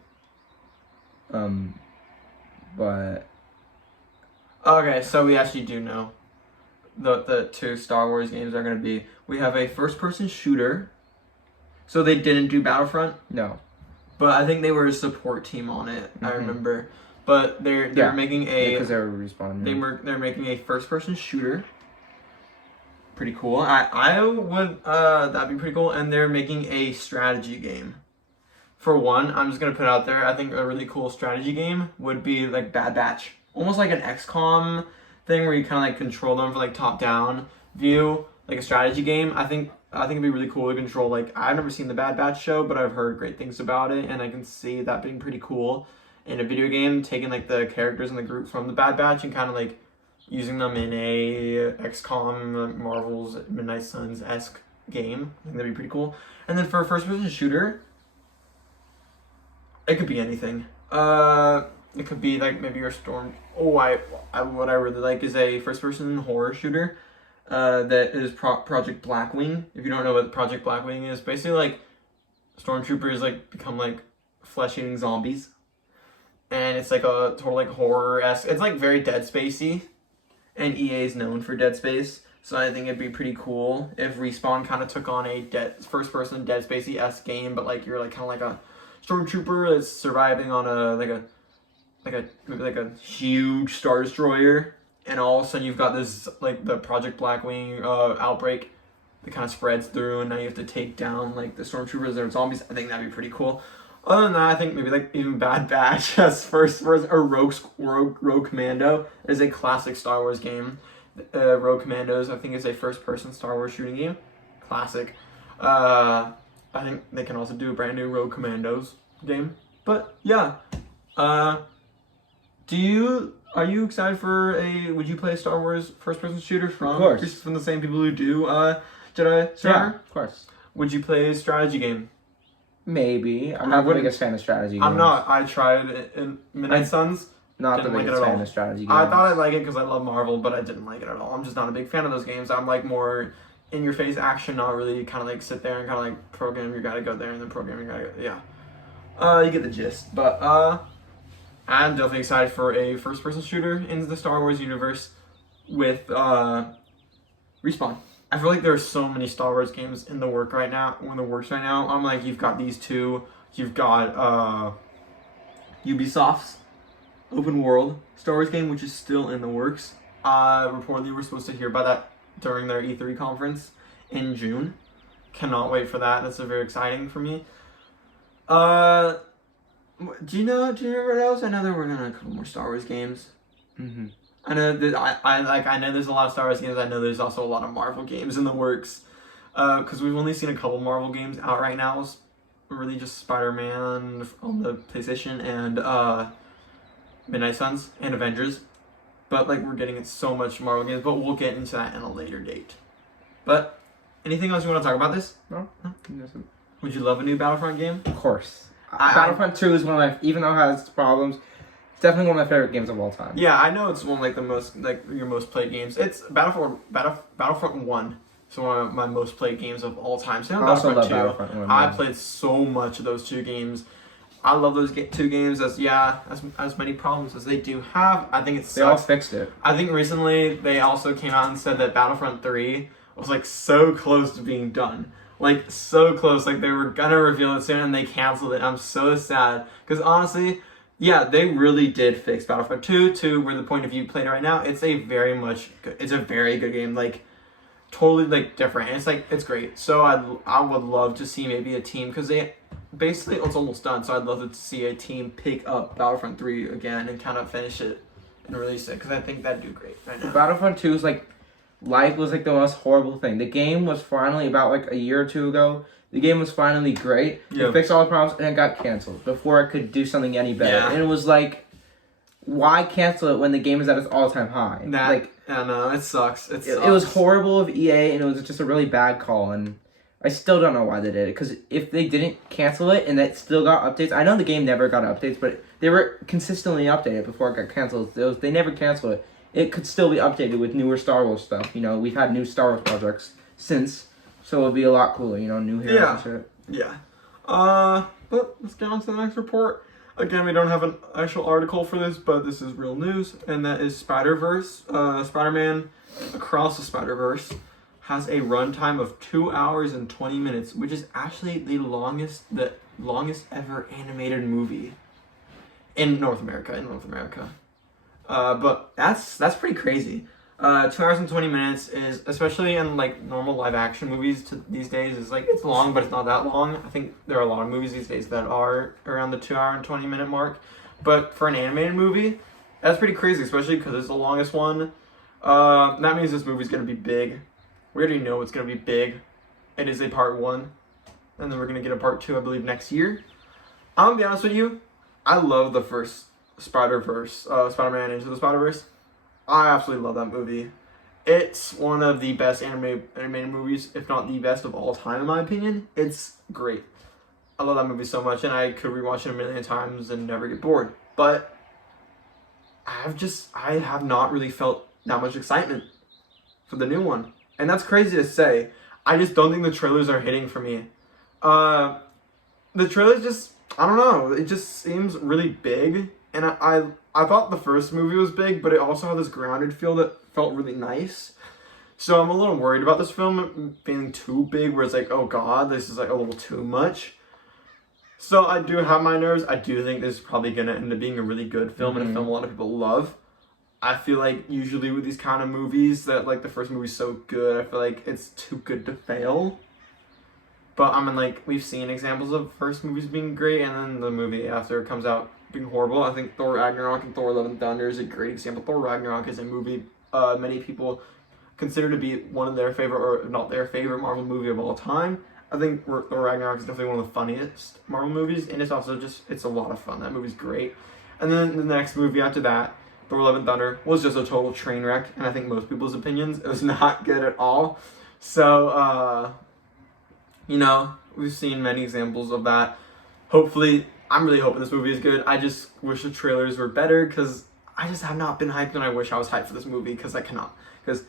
But Okay, so we actually do know the two Star Wars games are gonna be. We have a first-person shooter. So they didn't do Battlefront, no. but I think they were a support team on it. I remember, but they're Yeah, making because they were responding. they're making a first-person shooter. Pretty cool. I would that'd be pretty cool. And they're making a strategy game. For one, I'm just gonna put it out there. I think a really cool strategy game would be like Bad Batch, almost like an XCOM thing where you kind of like control them for like top-down view, like a strategy game. I think it'd be really cool to control. Like I've never seen the Bad Batch show, but I've heard great things about it, and I can see that being pretty cool in a video game. Taking like the characters in the group from the Bad Batch and kind of like using them in a XCOM, Marvel's Midnight Suns-esque game. I think that'd be pretty cool. And then for a first-person shooter, it could be anything. It could be like maybe your Storm. Oh, what I really like is a first-person horror shooter. That is Project Blackwing. If you don't know what Project Blackwing is, basically like stormtroopers like become like flesh-eating zombies, and it's like a total like horror-esque. It's like very Dead Spacey, and EA is known for Dead Space, so I think it'd be pretty cool if Respawn kind of took on a first-person Dead Spacey-esque game, but like you're like kind of like a stormtrooper that's surviving on a huge Star Destroyer, and all of a sudden you've got this like the Project Blackwing outbreak that kind of spreads through, and now you have to take down like the stormtroopers that are zombies. I think that'd be pretty cool. Other than that, I think maybe like even Bad Batch as first person or Rogue Commando is a classic Star Wars game. Rogue Commandos I think is a first person Star Wars shooting game, classic. I think they can also do a brand new Rogue Commandos game. But yeah, are you excited for would you play a Star Wars first person shooter from? Of course. From the same people who do Jedi Survivor? Yeah, of course. Would you play a strategy game? Maybe. I'm not the biggest fan of strategy games. I'm not. I tried it in Midnight Suns. Not the Didn't like biggest it at fan all. of strategy games. I thought I'd like it because I love Marvel, but I didn't like it at all. I'm just not a big fan of those games. I'm like more in your face action, not really kind of like sit there and kind of like program you gotta go there and then program you gotta go. Yeah. You get the gist. But I'm definitely excited for a first person shooter in the Star Wars universe with Respawn. I feel like there's so many Star Wars games in the works right now. I'm like, you've got these two. You've got Ubisoft's open world Star Wars game, which is still in the works. Reportedly, we're supposed to hear about that during their E3 conference in June. Cannot wait for that. That's very exciting for me. Do you remember what else? I know there were a couple more Star Wars games. Mm-hmm. I know that I know there's a lot of Star Wars games. I know there's also a lot of Marvel games in the works. Because we've only seen a couple Marvel games out right now. It's really just Spider-Man on the PlayStation and Midnight Suns and Avengers. But like we're getting so much Marvel games, but we'll get into that in a later date. But anything else you want to talk about this? No. Would you love a new Battlefront game? Of course. Battlefront 2 is one of my, even though it has problems, it's definitely one of my favorite games of all time. Yeah, I know it's one of like the most like your most played games. It's Battlefront 1. So one of my most played games of all time. So I also love 2. Battlefront 1. I played so much of those two games. I love those two games as many problems as they do have. I think it's they all fixed it. I think recently they also came out and said that Battlefront 3 was like so close to being done. Like so close, like they were gonna reveal it soon and they canceled it. I'm so sad because honestly, yeah, they really did fix Battlefront 2 to where the point of view played it right now. It's a very good game. Like totally like different. And it's like it's great. So I would love to see maybe a team because basically it's almost done. So I'd love to see a team pick up Battlefront 3 again and kind of finish it and release it because I think that'd do great right now. Battlefront 2 is like life was like the most horrible thing. The game was finally, about like a year or two ago, the game was finally great. Yeah. It fixed all the problems and it got canceled before it could do something any better. Yeah. And it was like, why cancel it when the game is at its all-time high? I know, it sucks. It was horrible of EA, and it was just a really bad call, and I still don't know why they did it, because if they didn't cancel it and it still got updates, I know the game never got updates, but they were consistently updated before it got canceled. They never canceled it. It could still be updated with newer Star Wars stuff. You know, we've had new Star Wars projects since, so it would be a lot cooler, you know, new heroes and shit. Yeah. But let's get on to the next report. Again, we don't have an actual article for this, but this is real news, and that is Spider-Verse. Spider-Man Across the Spider-Verse has a runtime of 2 hours and 20 minutes, which is actually the longest ever animated movie in North America. But that's pretty crazy. 2 hours and 20 minutes is, especially in like normal live action movies these days, is like, it's long, but it's not that long. I think there are a lot of movies these days that are around the 2 hour and 20 minute mark. But for an animated movie, that's pretty crazy, especially because it's the longest one. That means this movie's gonna be big. We already know it's gonna be big. It is a part 1, and then we're gonna get a part 2, I believe, next year. I'm gonna be honest with you, I love the first Spider-Man Into the Spider-Verse. I absolutely love that movie. It's one of the best animated movies, if not the best of all time, in my opinion. It's great. I love that movie so much, and I could rewatch it a million times and never get bored. But I have not really felt that much excitement for the new one. And that's crazy to say. I just don't think the trailers are hitting for me. The trailers just, I don't know, it just seems really big. And I thought the first movie was big, but it also had this grounded feel that felt really nice. So I'm a little worried about this film feeling too big, where it's like, oh god, this is like a little too much. So I do have my nerves. I do think this is probably going to end up being a really good film, and a film a lot of people love. I feel like usually with these kind of movies that like the first movie's so good, I feel like it's too good to fail. But I mean, like, we've seen examples of first movies being great, and then the movie after it comes out being horrible. I think Thor Ragnarok and Thor Love and Thunder is a great example. Thor Ragnarok is a movie many people consider to be one of their favorite, or not their favorite, Marvel movie of all time. I think Thor Ragnarok is definitely one of the funniest Marvel movies, and it's also just, it's a lot of fun. That movie's great. And then the next movie after that, Thor Love and Thunder, was just a total train wreck, and I think most people's opinions, it was not good at all. So, you know, we've seen many examples of that. Hopefully, I'm really hoping this movie is good. I just wish the trailers were better, because I just have not been hyped, and I wish I was hyped for this movie, because I cannot. Because,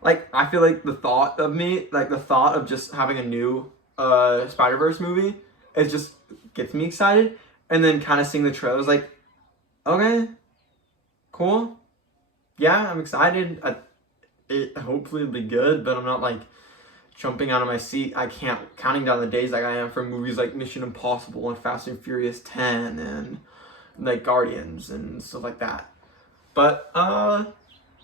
like, I feel like the thought of just having a new Spider-Verse movie, it just gets me excited. And then kind of seeing the trailers, like, okay, cool. Yeah, I'm excited. Hopefully it'll be good, but I'm not, like, jumping out of my seat. I can't, counting down the days like I am for movies like Mission Impossible and Fast and Furious 10 and, like, Guardians and stuff like that. But,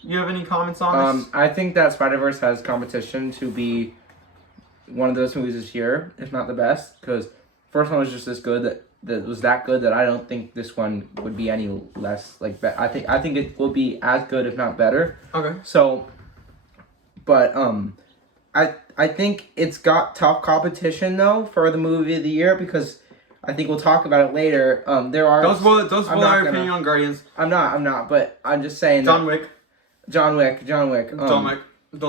you have any comments on this? I think that Spider-Verse has competition to be one of those movies this year, if not the best, because first one was just as good, that was that good that I don't think this one would be any less, like, I think it will be as good, if not better. Okay. So, but I think it's got tough competition though for the movie of the year, because I think we'll talk about it later. There are, don't spoil our opinion on Guardians. I'm not, but I'm just saying John Wick. Don't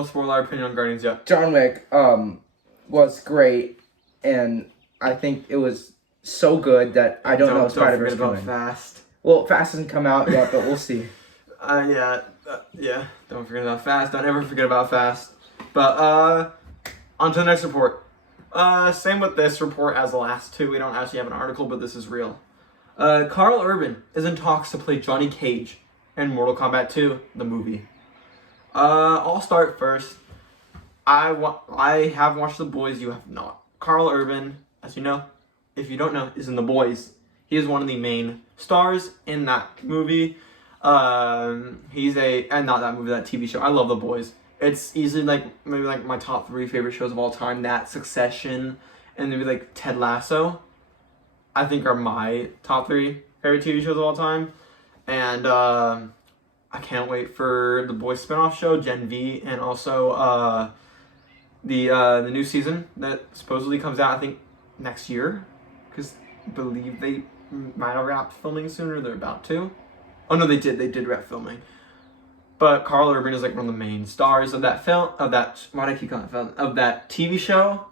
spoil our opinion on Guardians yet. John Wick was great, and I think it was so good that I don't know if Spider-Verse can win. Fast. Well, Fast hasn't come out yet, but we'll see. Yeah. Don't forget about Fast. Don't ever forget about Fast. But on to the next report. Same with this report as the last two. We don't actually have an article, but this is real. Carl Urban is in talks to play Johnny Cage in Mortal Kombat 2, the movie. I'll start first. I have watched The Boys, you have not. Carl Urban, as you know, if you don't know, is in The Boys. He is one of the main stars in that movie. And not that movie, that TV show. I love The Boys. It's easily maybe my top 3 favorite shows of all time. That, Succession, and maybe like Ted Lasso, I think are my top 3 favorite TV shows of all time. And I can't wait for the Boys spinoff show, Gen V, and also the new season that supposedly comes out, I think, next year. Because I believe they might have wrapped filming sooner. They're about to. Oh, no, they did. They did wrap filming. But Carl Urban is like one of the main stars of that film, of that, why do I keep calling it film? Of that TV show.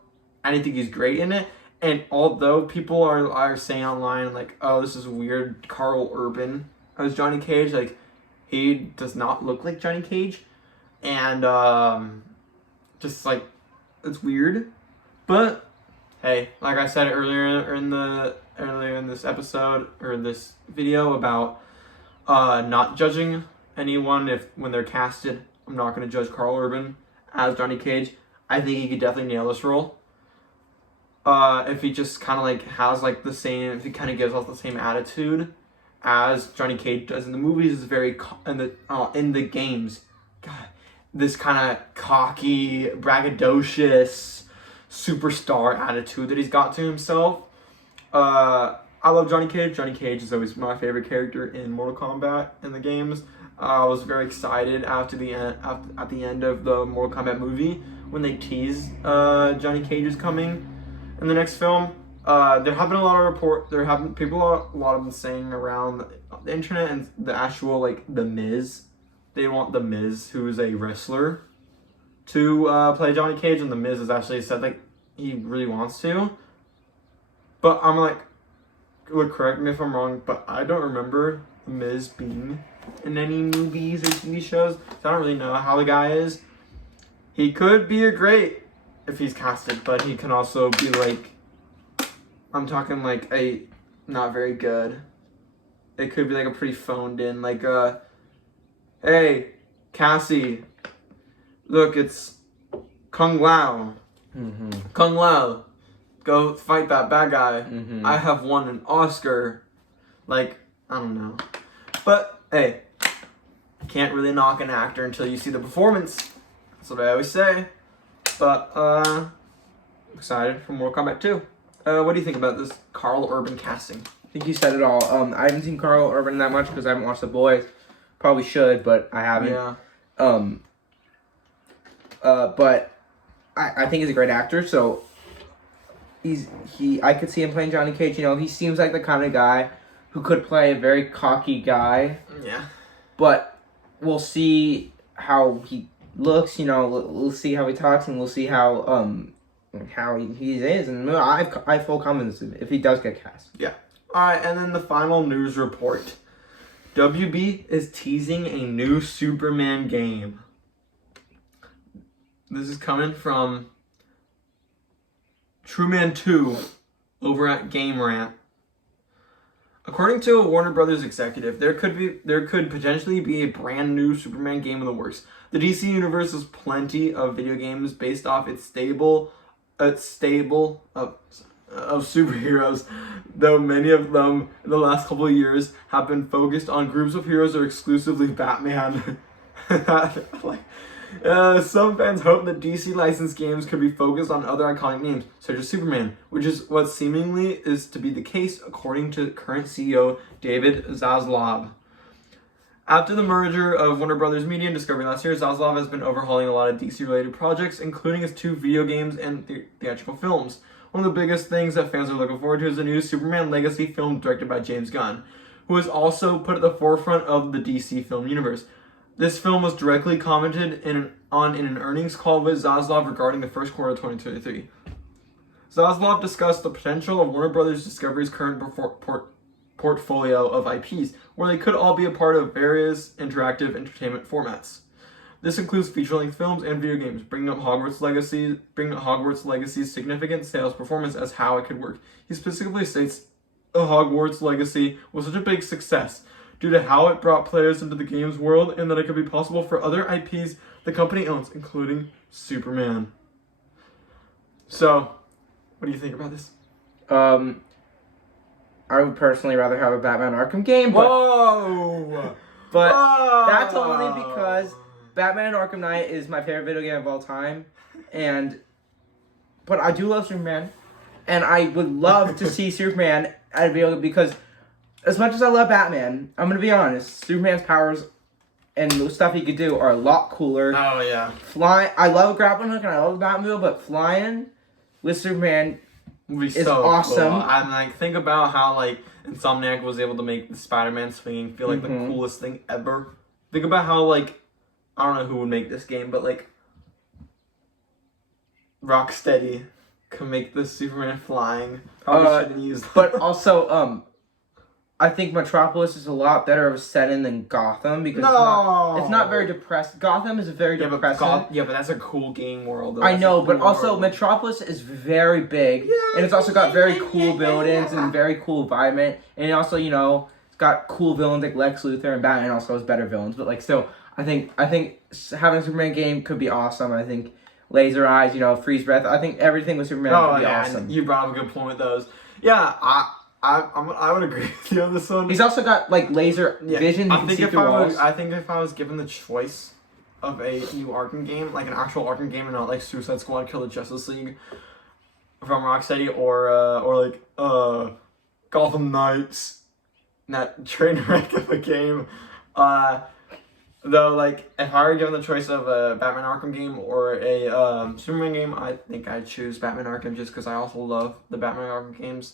And I think he's great in it. And although people are saying online, like, oh, this is weird, Carl Urban as Johnny Cage, like, he does not look like Johnny Cage. And, just, like, it's weird. But, hey, like I said earlier in this episode, or in this video about not judging anyone when they're casted. I'm not going to judge Carl Urban as Johnny Cage. I think he could definitely nail this role. If he just kind of like has like the same, if he kind of gives off the same attitude as Johnny Cage does in the movies, is very in the games. God, this kind of cocky, braggadocious superstar attitude that he's got to himself. I love Johnny Cage. Johnny Cage is always my favorite character in Mortal Kombat in the games. I was very excited at the end of the Mortal Kombat movie when they teased Johnny Cage is coming in the next film. There have been a lot of them saying around the internet and the actual, like, The Miz. They want The Miz, who is a wrestler, to play Johnny Cage, and The Miz has actually said that he really wants to. But I'm like, look, correct me if I'm wrong, but I don't remember The Miz being in any movies or TV shows. So I don't really know how the guy is. He could be a great if he's casted, but he can also be like, I'm talking like a not very good. It could be like a pretty phoned in, like hey, Cassie, look, it's Kung Lao. Mm-hmm. Kung Lao, go fight that bad guy. Mm-hmm. I have won an Oscar. Like, I don't know. But, hey, can't really knock an actor until you see the performance. That's what I always say. But, excited for Mortal Kombat 2. What do you think about this Carl Urban casting? I think you said it all. I haven't seen Carl Urban that much because I haven't watched The Boys. Probably should, but I haven't. Yeah. But I think he's a great actor, so I could see him playing Johnny Cage. You know, he seems like the kind of guy who could play a very cocky guy. Yeah. But we'll see how he looks. You know, we'll see how he talks, and we'll see how he is. And I have full confidence if he does get cast. Yeah. All right, and then the final news report. WB is teasing a new Superman game. This is coming from Trueman 2 over at Game Rant. According to a Warner Brothers executive, there could potentially be a brand new Superman game in the works. The DC universe has plenty of video games based off its stable of superheroes, though many of them in the last couple of years have been focused on groups of heroes or exclusively Batman. Some fans hope that DC licensed games could be focused on other iconic names, such as Superman, which is what seemingly is to be the case according to current CEO David Zaslav. After the merger of Warner Brothers Media and Discovery last year, Zaslav has been overhauling a lot of DC-related projects, including his 2 video games and theatrical films. One of the biggest things that fans are looking forward to is the new Superman Legacy film directed by James Gunn, who is also put at the forefront of the DC film universe. This film was directly commented on in an earnings call with Zaslav regarding the first quarter of 2023. Zaslav discussed the potential of Warner Brothers Discovery's current portfolio of IPs, where they could all be a part of various interactive entertainment formats. This includes feature-length films and video games, bringing up Hogwarts Legacy's significant sales performance as how it could work. He specifically states the Hogwarts Legacy was such a big success due to how it brought players into the game's world and that it could be possible for other IPs the company owns, including Superman. So, what do you think about this? I would personally rather have a Batman Arkham game, but Whoa! That's only because Batman Arkham Knight is my favorite video game of all time, but I do love Superman, and I would love to see Superman at a video game because as much as I love Batman, I'm gonna be honest, Superman's powers and the stuff he could do are a lot cooler. Oh yeah. Flying, I love a grappling hook and I love the Batmobile, but flying with Superman would be is so awesome. Cool. And like think about how like Insomniac was able to make the Spider-Man swinging feel like the coolest thing ever. Think about how like I don't know who would make this game, but like Rocksteady can make the Superman flying. Probably shouldn't use that. But also, I think Metropolis is a lot better of a setting than Gotham because it's not very depressed. Gotham is a very depressing. But that's a cool game world. Though. I know, but cool also world. Metropolis is very big, and it's also got very cool buildings and very cool environment, and it also, you know, it's got cool villains like Lex Luthor, and Batman also has better villains. But like, still, I think having a Superman game could be awesome. I think laser eyes, you know, freeze breath. I think everything with Superman could be awesome. You brought up a good point with those. Yeah, I would agree with you on this one. He's also got like laser vision. I think if I was given the choice of a new Arkham game, like an actual Arkham game, and not like Suicide Squad, Kill the Justice League from Rocksteady, or like Gotham Knights, that train wreck of a game. Though, like, if I were given the choice of a Batman Arkham game or a Superman game, I think I'd choose Batman Arkham just because I also love the Batman Arkham games.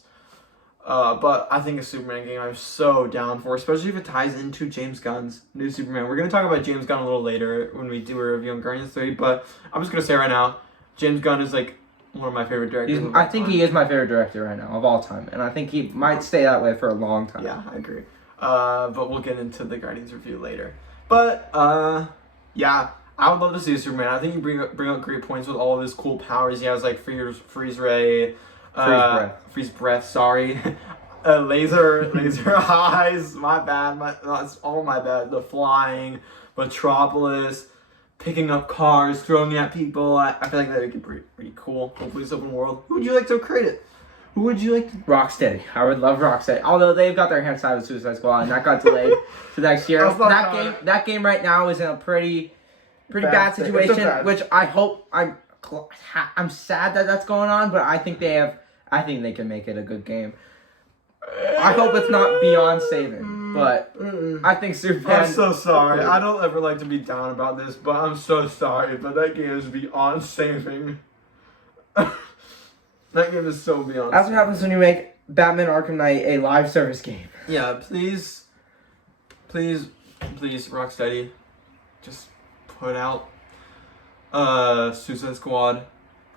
But I think a Superman game I'm so down for, especially if it ties into James Gunn's new Superman. We're going to talk about James Gunn a little later when we do a review on Guardians 3, but I'm just going to say right now, James Gunn is, like, one of my favorite directors I think he is my favorite director right now of all time, and I think he might stay that way for a long time. Yeah, I agree. But we'll get into the Guardians review later. But, yeah, I would love to see a Superman. I think you bring up great points with all of his cool powers. He has, like, freeze ray, freeze breath, sorry. Laser eyes, my bad. That's all my bad. The flying, Metropolis, picking up cars, throwing at people. I feel like that would be pretty cool. Hopefully it's open world. Who would you like to create it? Who would you like to... Rocksteady. I would love Rocksteady. Although they've got their hands tied with Suicide Squad and that got delayed to next year. That game right now is in a pretty bad situation, which I hope I'm sad that that's going on, but I think they can make it a good game. I hope it's not beyond saving, but I think Superman... I'm so sorry. I don't ever like to be down about this, but I'm so sorry, but that game is beyond saving. That game is so beyond. That's what happens when you make Batman Arkham Knight a live service game. Yeah, please, Rocksteady, just put out Suicide Squad.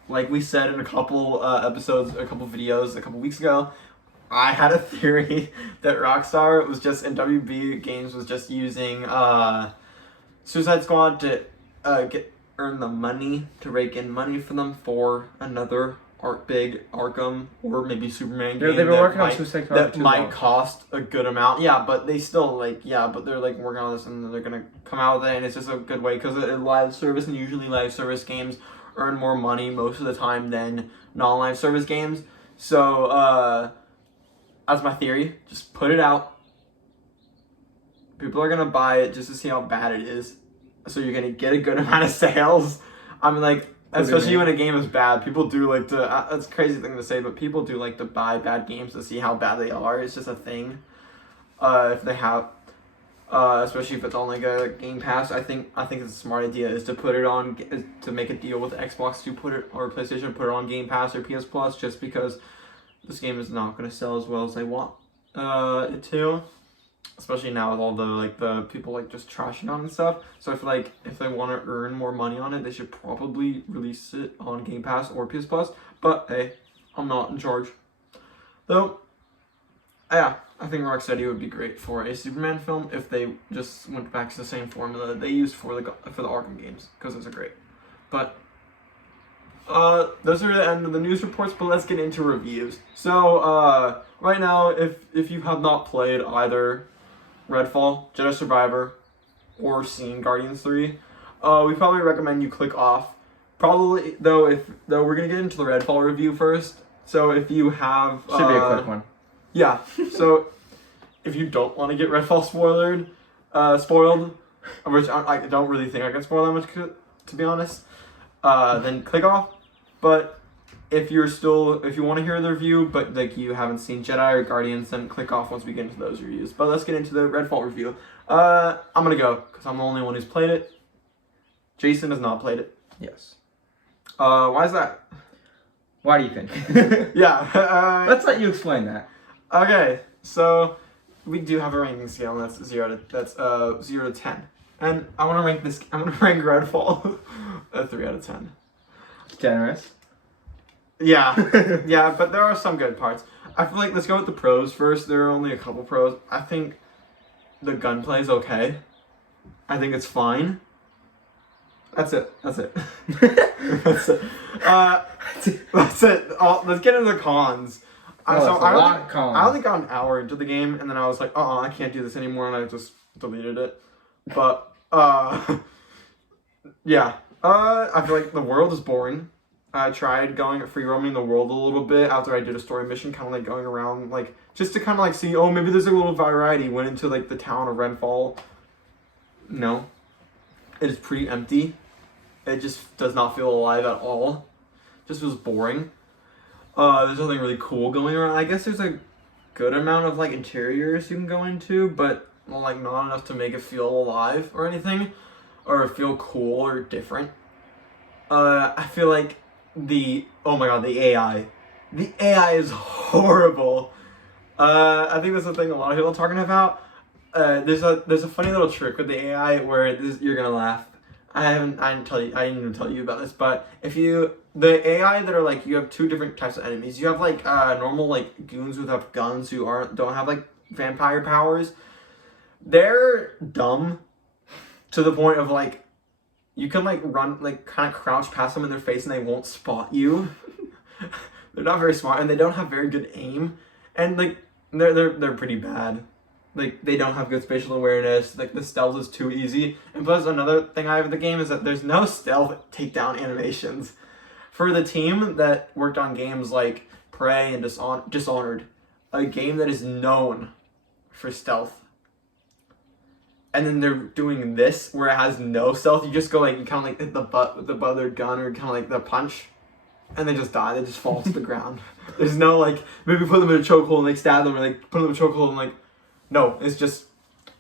Like we said in a couple videos a couple weeks ago, I had a theory that Rockstar was just, and WB Games was just using Suicide Squad to earn the money, to rake in money for them for another big Arkham or maybe Superman game. They've been working on Suicide Squad that might cost a good amount. Yeah, but they still but they're like working on this and they're gonna come out with it, and it's just a good way because it's live service, and usually live service games earn more money most of the time than non-live service games. So that's my theory. Just put it out. People are gonna buy it just to see how bad it is. So you're gonna get a good amount of sales. I mean, like, especially when a game is bad, people do like to. That's a crazy thing to say, but people do like to buy bad games to see how bad they are. It's just a thing. If they have, especially if it's on like a Game Pass, I think it's a smart idea is to put it on, to make a deal with Xbox to put it, or PlayStation, put it on Game Pass or PS Plus, just because this game is not going to sell as well as they want it to. Especially now with all the people like just trashing on and stuff. So I feel like if they want to earn more money on it, they should probably release it on Game Pass or PS Plus. But hey, I'm not in charge. Though, yeah, I think Rocksteady would be great for a Superman film if they just went back to the same formula that they used for the Arkham games, because those are great. But those are the end of the news reports, but let's get into reviews. So right now, if you have not played either Redfall, Jedi Survivor, or seen Guardians 3, we probably recommend you click off. Probably though we're gonna get into the Redfall review first. So if you have should be a quick one. Yeah. So if you don't want to get Redfall spoiled, which I don't really think I can spoil that much to be honest, then click off. But if you want to hear the review, but like you haven't seen Jedi or Guardians, then click off once we get into those reviews. But let's get into the Redfall review. I'm gonna go because I'm the only one who's played it. Jason has not played it. Yes. Why is that? Why do you think? Yeah. Let's let you explain that. Okay, so we do have a ranking scale, and that's 0 to 10. And I want to rank this. I'm gonna rank Redfall a 3 out of 10. Generous. Yeah, yeah, but there are some good parts. I feel like let's go with the pros first. There are only a couple pros. I think the gunplay is okay. I think it's fine. That's it. That's it. That's it. That's it. Let's get into the cons. I only got an hour into the game, and then I was like, I can't do this anymore, and I just deleted it. But, yeah. I feel like the world is boring. I tried going free roaming the world a little bit after I did a story mission, kind of like going around, like, just to kind of like see, maybe there's a little variety. Went into like the town of Redfall. No. It is pretty empty. It just does not feel alive at all. Just feels boring. There's nothing really cool going around. I guess there's a good amount of like interiors you can go into, but like not enough to make it feel alive or anything, or feel cool or different. I feel like the AI is horrible. I think that's the thing a lot of people are talking about. There's a funny little trick with the AI where you're gonna laugh. I didn't even tell you about this, but the AI that are like, you have two different types of enemies. You have like normal like goons who have guns who don't have like vampire powers. They're dumb to the point of like you can like run like kind of crouch past them in their face and they won't spot you. They're not very smart and they don't have very good aim, and like they're pretty bad. Like, they don't have good spatial awareness. Like, the stealth is too easy. And plus, another thing I have with the game is that there's no stealth takedown animations. For the team that worked on games like Prey and Dishonored, a game that is known for stealth, and then they're doing this where it has no stealth. You just go like, you kind of like hit the butt with the butt of their gun or kind of like the punch, and they just die. They just fall to the ground. There's no like, maybe put them in a chokehold and like stab them, or like put them in a chokehold and like, no, it's just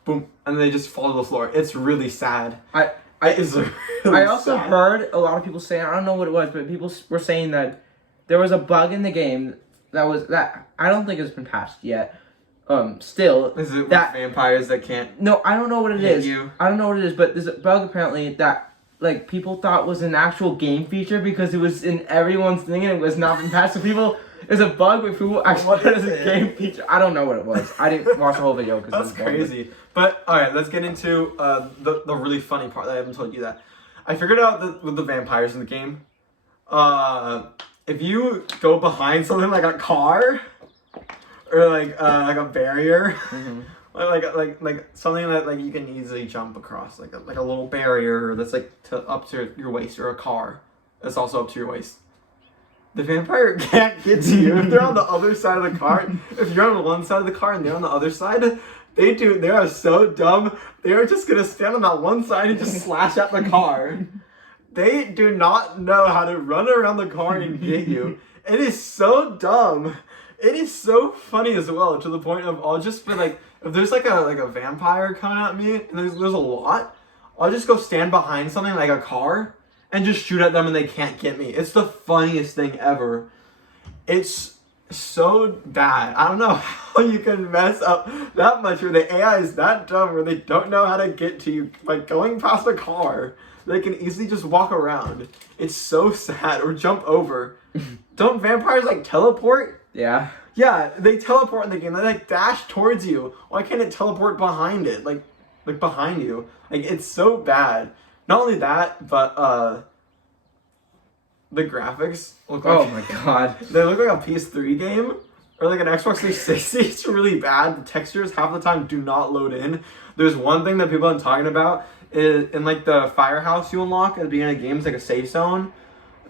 boom, and they just fall to the floor. It's really sad. I also heard a lot of people saying, I don't know what it was, but people were saying that there was a bug in the game that I don't think has been patched yet. Still, is it that vampires that can't? No, I don't know what it is. You? I don't know what it is, but there's a bug apparently that like people thought was an actual game feature because it was in everyone's thing and it was not been patched. So people. There's a bug with people actually put it as a game feature. I don't know what it was. I didn't watch the whole video because that's crazy. But alright, let's get into the really funny part that I haven't told you that. I figured out with the vampires in the game. If you go behind something like a car or like a barrier, like something that like you can easily jump across, like a little barrier that's like up to your waist, or a car that's also up to your waist. The vampire can't get to you if they're on the other side of the car. If you're on one side of the car and they're on the other side, they are so dumb. They are just gonna stand on that one side and just slash at the car. They do not know how to run around the car and get you. It is so dumb. It is so funny as well, to the point of I'll just be like, if there's like a vampire coming at me and there's a lot, I'll just go stand behind something like a car and just shoot at them and they can't get me. It's the funniest thing ever. It's so bad. I don't know how you can mess up that much where the AI is that dumb where they don't know how to get to you. Like going past a car, they can easily just walk around. It's so sad. Or jump over. Don't vampires like teleport? Yeah. Yeah, they teleport in the game. They like dash towards you. Why can't it teleport behind it? Like behind you. Like, it's so bad. Not only that, but the graphics look like... Oh my god. They look like a PS3 game. Or like an Xbox 360. It's really bad. The textures half the time do not load in. There's one thing that people have been talking about. Is in like the firehouse you unlock at the beginning of the game, it's like a safe zone.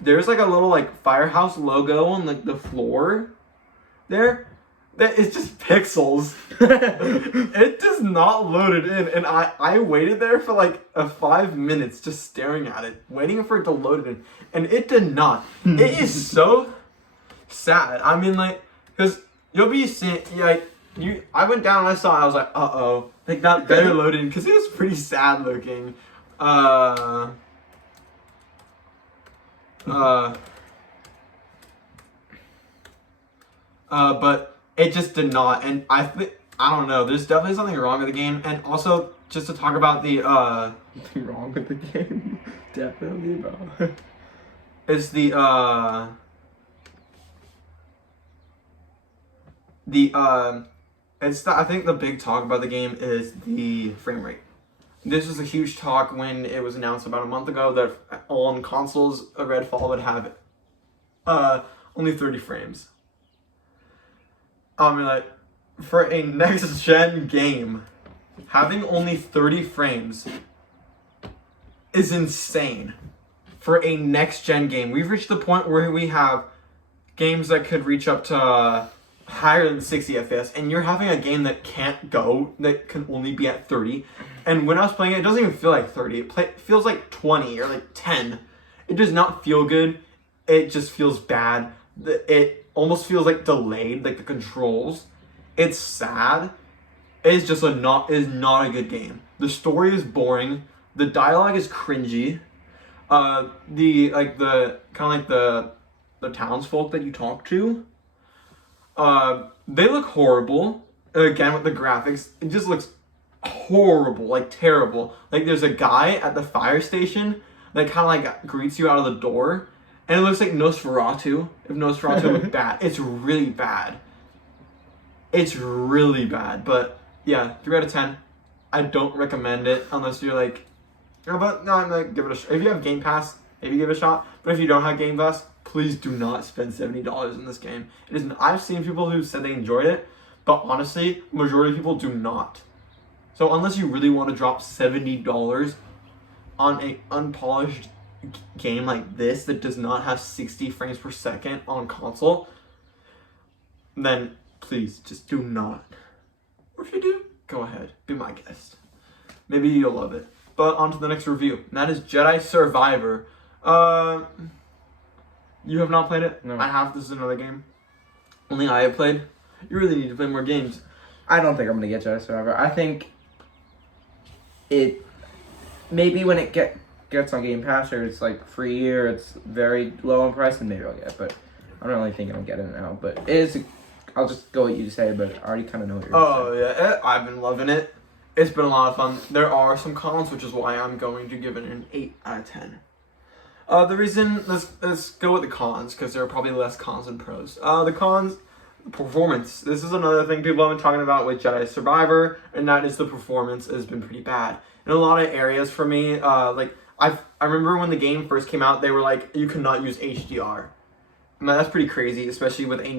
There's like a little like firehouse logo on like the floor there. That is just pixels. It does not load it in, and I waited there for like 5 minutes just staring at it, waiting for it to load it in, and it did not. It is so sad. I mean, like, because you'll be seeing, like, I went down and I saw it, I was like, uh-oh. Like, that better loaded, because it was pretty sad looking. But it just did not, and I don't know, there's definitely something wrong with the game, and also, just to talk about the, Something wrong with the game? Definitely, bro. is the, I think the big talk about the game is the frame rate. This was a huge talk when it was announced about a month ago that on consoles, a Redfall would have only 30 frames. I mean, like, for a next-gen game, having only 30 frames is insane. For a next-gen game, we've reached the point where we have games that could reach up to higher than 60 FPS, and you're having a game that that can only be at 30. And when I was playing it, it doesn't even feel like 30. It feels like 20 or like 10. It does not feel good. It just feels bad. It almost feels like delayed, like the controls. It's sad. It's just not a good game. The story is boring. The dialogue is cringy. The townsfolk that you talk to, they look horrible. Again, with the graphics, it just looks horrible, like terrible. Like, there's a guy at the fire station that kind of like greets you out of the door, and it looks like Nosferatu. If Nosferatu looked bad, it's really bad. It's really bad. But yeah, 3 out of 10. I don't recommend it unless you're like, but no, I'm like, give it a shot. If you have Game Pass, maybe give it a shot. But if you don't have Game Pass, please do not spend $70 in this game. It is. I've seen people who said they enjoyed it, but honestly, majority of people do not. So unless you really want to drop $70 on a unpolished game like this that does not have 60 frames per second on console, then please just do not. Or if you do, go ahead, be my guest. Maybe you'll love it. But on to the next review, and that is Jedi Survivor. You have not played it? No. I have. This is another game only I have played. You really need to play more games. I don't think I'm gonna get Jedi Survivor. I think it maybe when it gets on Game Pass or it's like free or it's very low in price, then maybe I'll get it. But I don't really think I'm getting it now. But it is. I'll just go what you say, but I already kind of know what you're gonna say. Yeah, I've been loving it. It's been a lot of fun. There are some cons, which is why I'm going to give it an 8 out of 10. The reason, let's go with the cons, because there are probably less cons than pros. The cons, performance. This is another thing people have been talking about with Jedi Survivor, and that is the performance has been pretty bad. In a lot of areas for me, I remember when the game first came out, they were like, you cannot use HDR. Man, that's pretty crazy, especially with a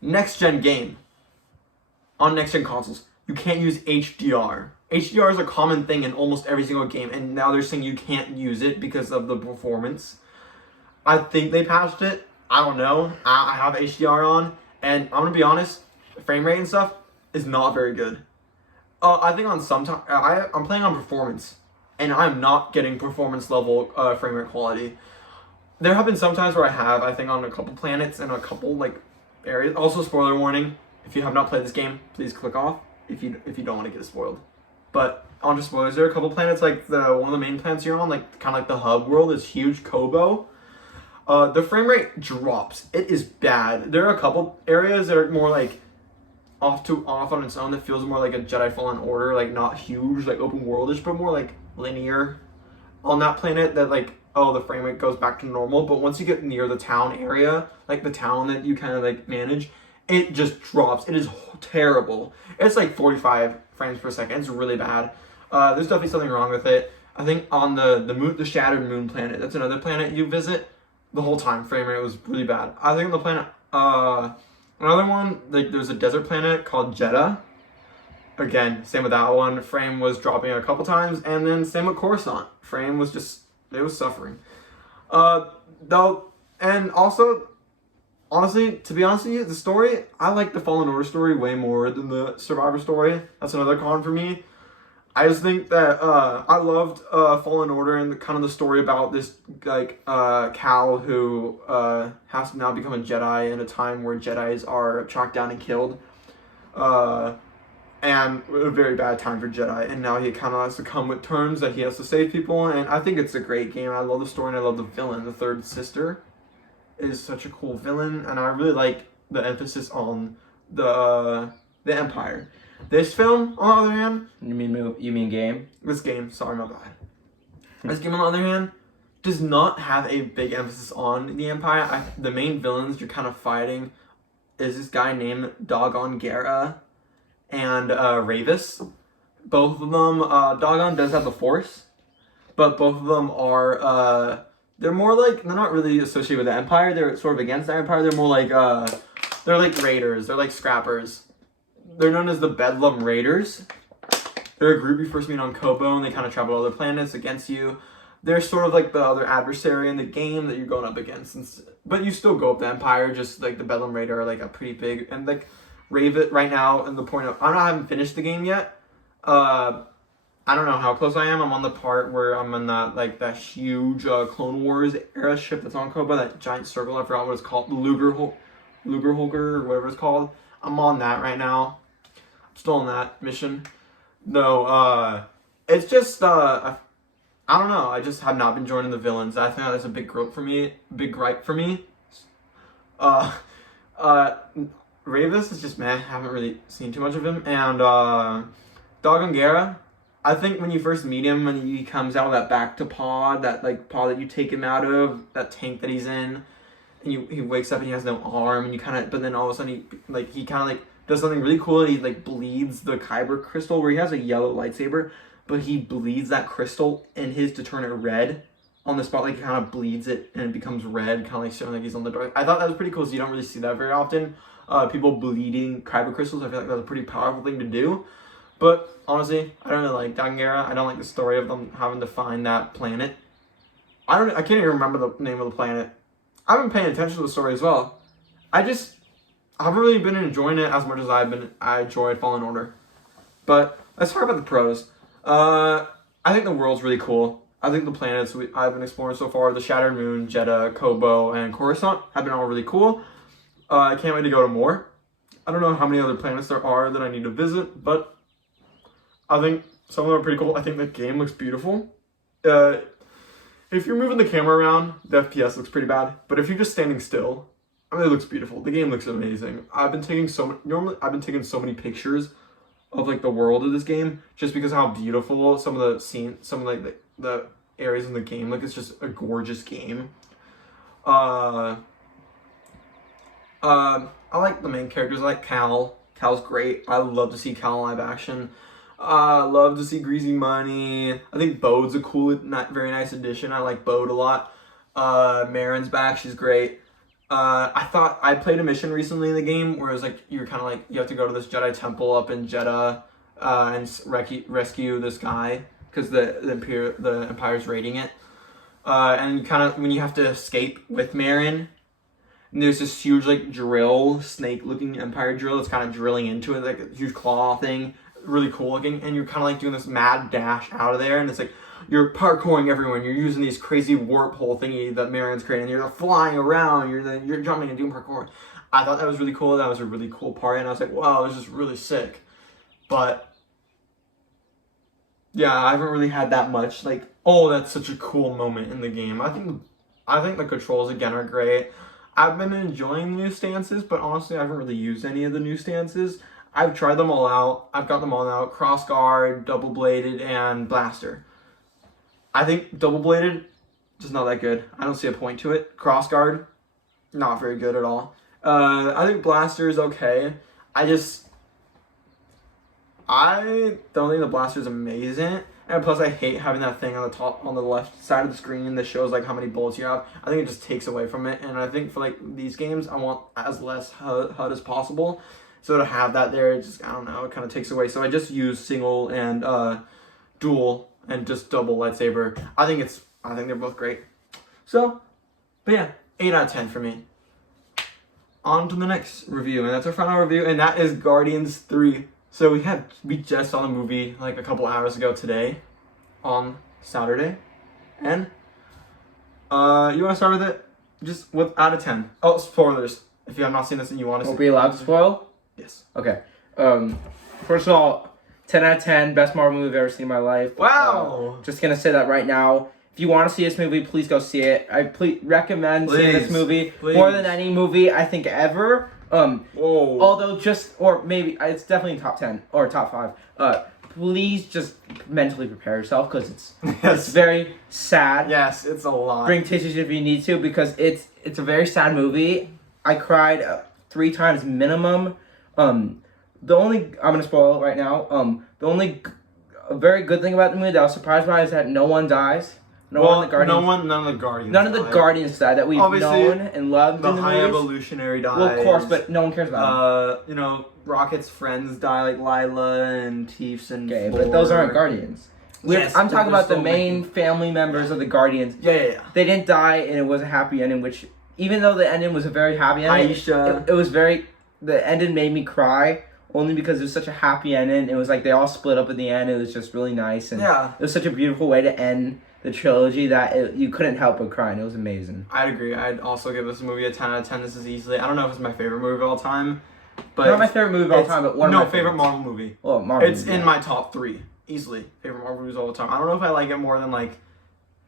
next-gen game on next-gen consoles. You can't use HDR. HDR is a common thing in almost every single game, and now they're saying you can't use it because of the performance. I think they patched it. I don't know. I have HDR on, and I'm gonna be honest, frame rate and stuff is not very good. I think on sometimes I'm playing on performance, and I'm not getting performance level frame rate quality. There have been some times where I think on a couple planets and a couple like areas. Also, spoiler warning: if you have not played this game, please click off if you don't want to get spoiled. But on to spoilers, there are a couple planets like one of the main planets you're on, like kind of like the hub world, is huge Kobo. The frame rate drops. It is bad. There are a couple areas that are more like off on its own that feels more like a Jedi Fallen Order, like not huge, like open worldish, but more like linear. On that planet, that like the frame rate goes back to normal. But once you get near the town area, like the town that you kind of like manage, it just drops. It is terrible. It's like 45 frames per second. It's really bad. There's definitely something wrong with it. I think on the Shattered Moon planet, that's another planet you visit, the whole time frame rate was really bad. I think on the planet, another one, like there's a desert planet called Jeddah. Again, same with that one. Frame was dropping a couple times, and then same with Coruscant. Frame was just, it was suffering. And also, honestly, to be honest with you, the story, I like the Fallen Order story way more than the Survivor story. That's another con for me. I just think that I loved Fallen Order and kind of the story about this like Cal who has to now become a Jedi in a time where Jedis are tracked down and killed, and a very bad time for Jedi. And now he kind of has to come with terms that he has to save people. And I think it's a great game. I love the story and I love the villain. The third sister is such a cool villain, and I really like the emphasis on the Empire. This film, on the other hand... You mean game? This game, sorry, my bad. This game, on the other hand, does not have a big emphasis on the Empire. The main villains you're kind of fighting is this guy named Dogon Gera and Ravis. Both of them, Dogon does have the Force, but both of them are, they're more like, they're not really associated with the Empire. They're sort of against the Empire. They're more like, they're like raiders. They're like scrappers. They're known as the Bedlam Raiders. They're a group you first meet on Kobo, and they kind of travel to other planets against you. They're sort of like the other adversary in the game that you're going up against. But you still go up the Empire, just like the Bedlam Raider are like a pretty big, and like Raven right now, and the point of, I haven't finished the game yet. I don't know how close I am. I'm on the part where I'm in that, like, that huge Clone Wars era ship that's on Kobo, that giant circle, I forgot what it's called, the Lugerholger, or whatever it's called. I'm on that right now. I'm still on that mission. No, it's just, I don't know. I just have not been joining the villains. I think that's a big gripe for me. Ravis is just meh. Haven't really seen too much of him. And, Dogon Gera, I think when you first meet him, when he comes out of that back to pod, that, like, pod that you take him out of, that tank that he's in, and he wakes up and he has no arm, and you kind of, but then all of a sudden he kind of like does something really cool, and he like bleeds the Kyber crystal, where he has a yellow lightsaber, but he bleeds that crystal in his to turn it red on the spot, like he kind of bleeds it and it becomes red, kind of like showing like he's on the dark. I thought that was pretty cool, so you don't really see that very often. People bleeding Kyber crystals, I feel like that's a pretty powerful thing to do. But honestly, I don't really like Dogon Gera. I don't like the story of them having to find that planet. I can't even remember the name of the planet. I've been paying attention to the story as well. I haven't really been enjoying it as much as I enjoyed Fallen Order. But let's talk about the pros. I think the world's really cool. I think the planets I've been exploring so far, the Shattered Moon, Jeddah, Kobo, and Coruscant, have been all really cool. I can't wait to go to more. I don't know how many other planets there are that I need to visit, but I think some of them are pretty cool. I think the game looks beautiful. If you're moving the camera around, the FPS looks pretty bad. But if you're just standing still, I mean, it looks beautiful. The game looks amazing. I've been taking so many pictures of like the world of this game just because of how beautiful some of the scenes, some of like the areas in the game look. It's just a gorgeous game. I like the main characters. I like Cal. Cal's great. I love to see Cal in live action. Love to see Greasy Money. I think Bode's a cool, very nice addition. I like Bode a lot. Marin's back. She's great. I played a mission recently in the game where it was like, you're kind of like, you have to go to this Jedi temple up in Jeddah, and rescue this guy because the Empire's raiding it. And kind of, when you have to escape with Marin, and there's this huge like drill, snake-looking Empire drill that's kind of drilling into it, like a huge claw thing. Really cool looking, and you're kind of like doing this mad dash out of there, and it's like you're parkouring everywhere, and you're using these crazy warp hole thingy that Marin's creating, and you're flying around, you're jumping and doing parkour. I thought that was really cool. That was a really cool part, and I was like, wow, this is really sick. But yeah, I haven't really had that much like, oh, that's such a cool moment in the game. I think the controls again are great. I've been enjoying the new stances, but honestly, I haven't really used any of the new stances. I've tried them all out. I've got them all out. Crossguard, double-bladed, and blaster. I think double-bladed, just not that good. I don't see a point to it. Crossguard, not very good at all. I think blaster is okay. I don't think the blaster is amazing. And plus, I hate having that thing on the top, on the left side of the screen that shows like how many bullets you have. I think it just takes away from it. And I think for like these games, I want as less HUD as possible. So to have that there, it just, I don't know, it kind of takes away. So I just use single and dual and just double lightsaber. I think they're both great. So, but yeah, 8 out of 10 for me. On to the next review, and that's our final review, and that is Guardians 3. So we just saw the movie like a couple hours ago today, on Saturday, and you want to start with it? Just with out of 10. Oh, spoilers. If you have not seen this and you want to see, Won't be allowed to spoil. Yes. Okay. First of all, 10 out of 10, best Marvel movie I've ever seen in my life. Wow. Just gonna say that right now. If you want to see this movie, please go see it. I recommend seeing this movie more than any movie I think ever. Whoa. Although or maybe it's definitely top 10 or top 5. Please just mentally prepare yourself because it's very sad. Yes, it's a lot. Bring tissues if you need to because it's a very sad movie. I cried 3 times minimum. I'm gonna spoil it right now. The only very good thing about the movie that I was surprised by is that no one dies. None of the Guardians. None of the Guardians died that we've known and loved in the High movies. Evolutionary dies. Well, of course, but no one cares about them. Rocket's friends die, like Lila and Teefs and Okay, Floor. but those aren't Guardians. Yes, I'm talking about the still main family members of the Guardians. Yeah. They didn't die, and it was a happy ending, which, even though the ending was a very happy ending, Aisha. it was very... The ending made me cry, only because it was such a happy ending. It was like they all split up at the end. It was just really nice, and Yeah. it was such a beautiful way to end the trilogy that you couldn't help but cry, and it was amazing. I'd agree. I'd also give this movie a 10 out of 10. This is easily... I don't know if it's my favorite movie of all time, but... Not my favorite movie of all time, but one of my favorite Marvel movie. Well, Marvel It's movie, in yeah. my top 3. Easily. Favorite Marvel movies of all time. I don't know if I like it more than, like,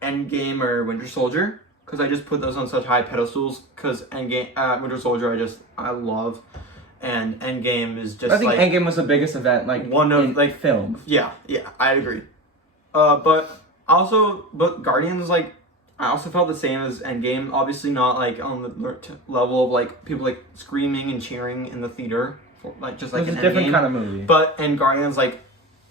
Endgame or Winter Soldier, because I just put those on such high pedestals, because Winter Soldier I love, and Endgame is just, I think Endgame was the biggest event, in film. Yeah, I agree. But Guardians, like, I also felt the same as Endgame. Obviously not, like, on the level of, like, people, like, screaming and cheering in the theater. Just like it was an a different Endgame. kind of movie. But in Guardians, like,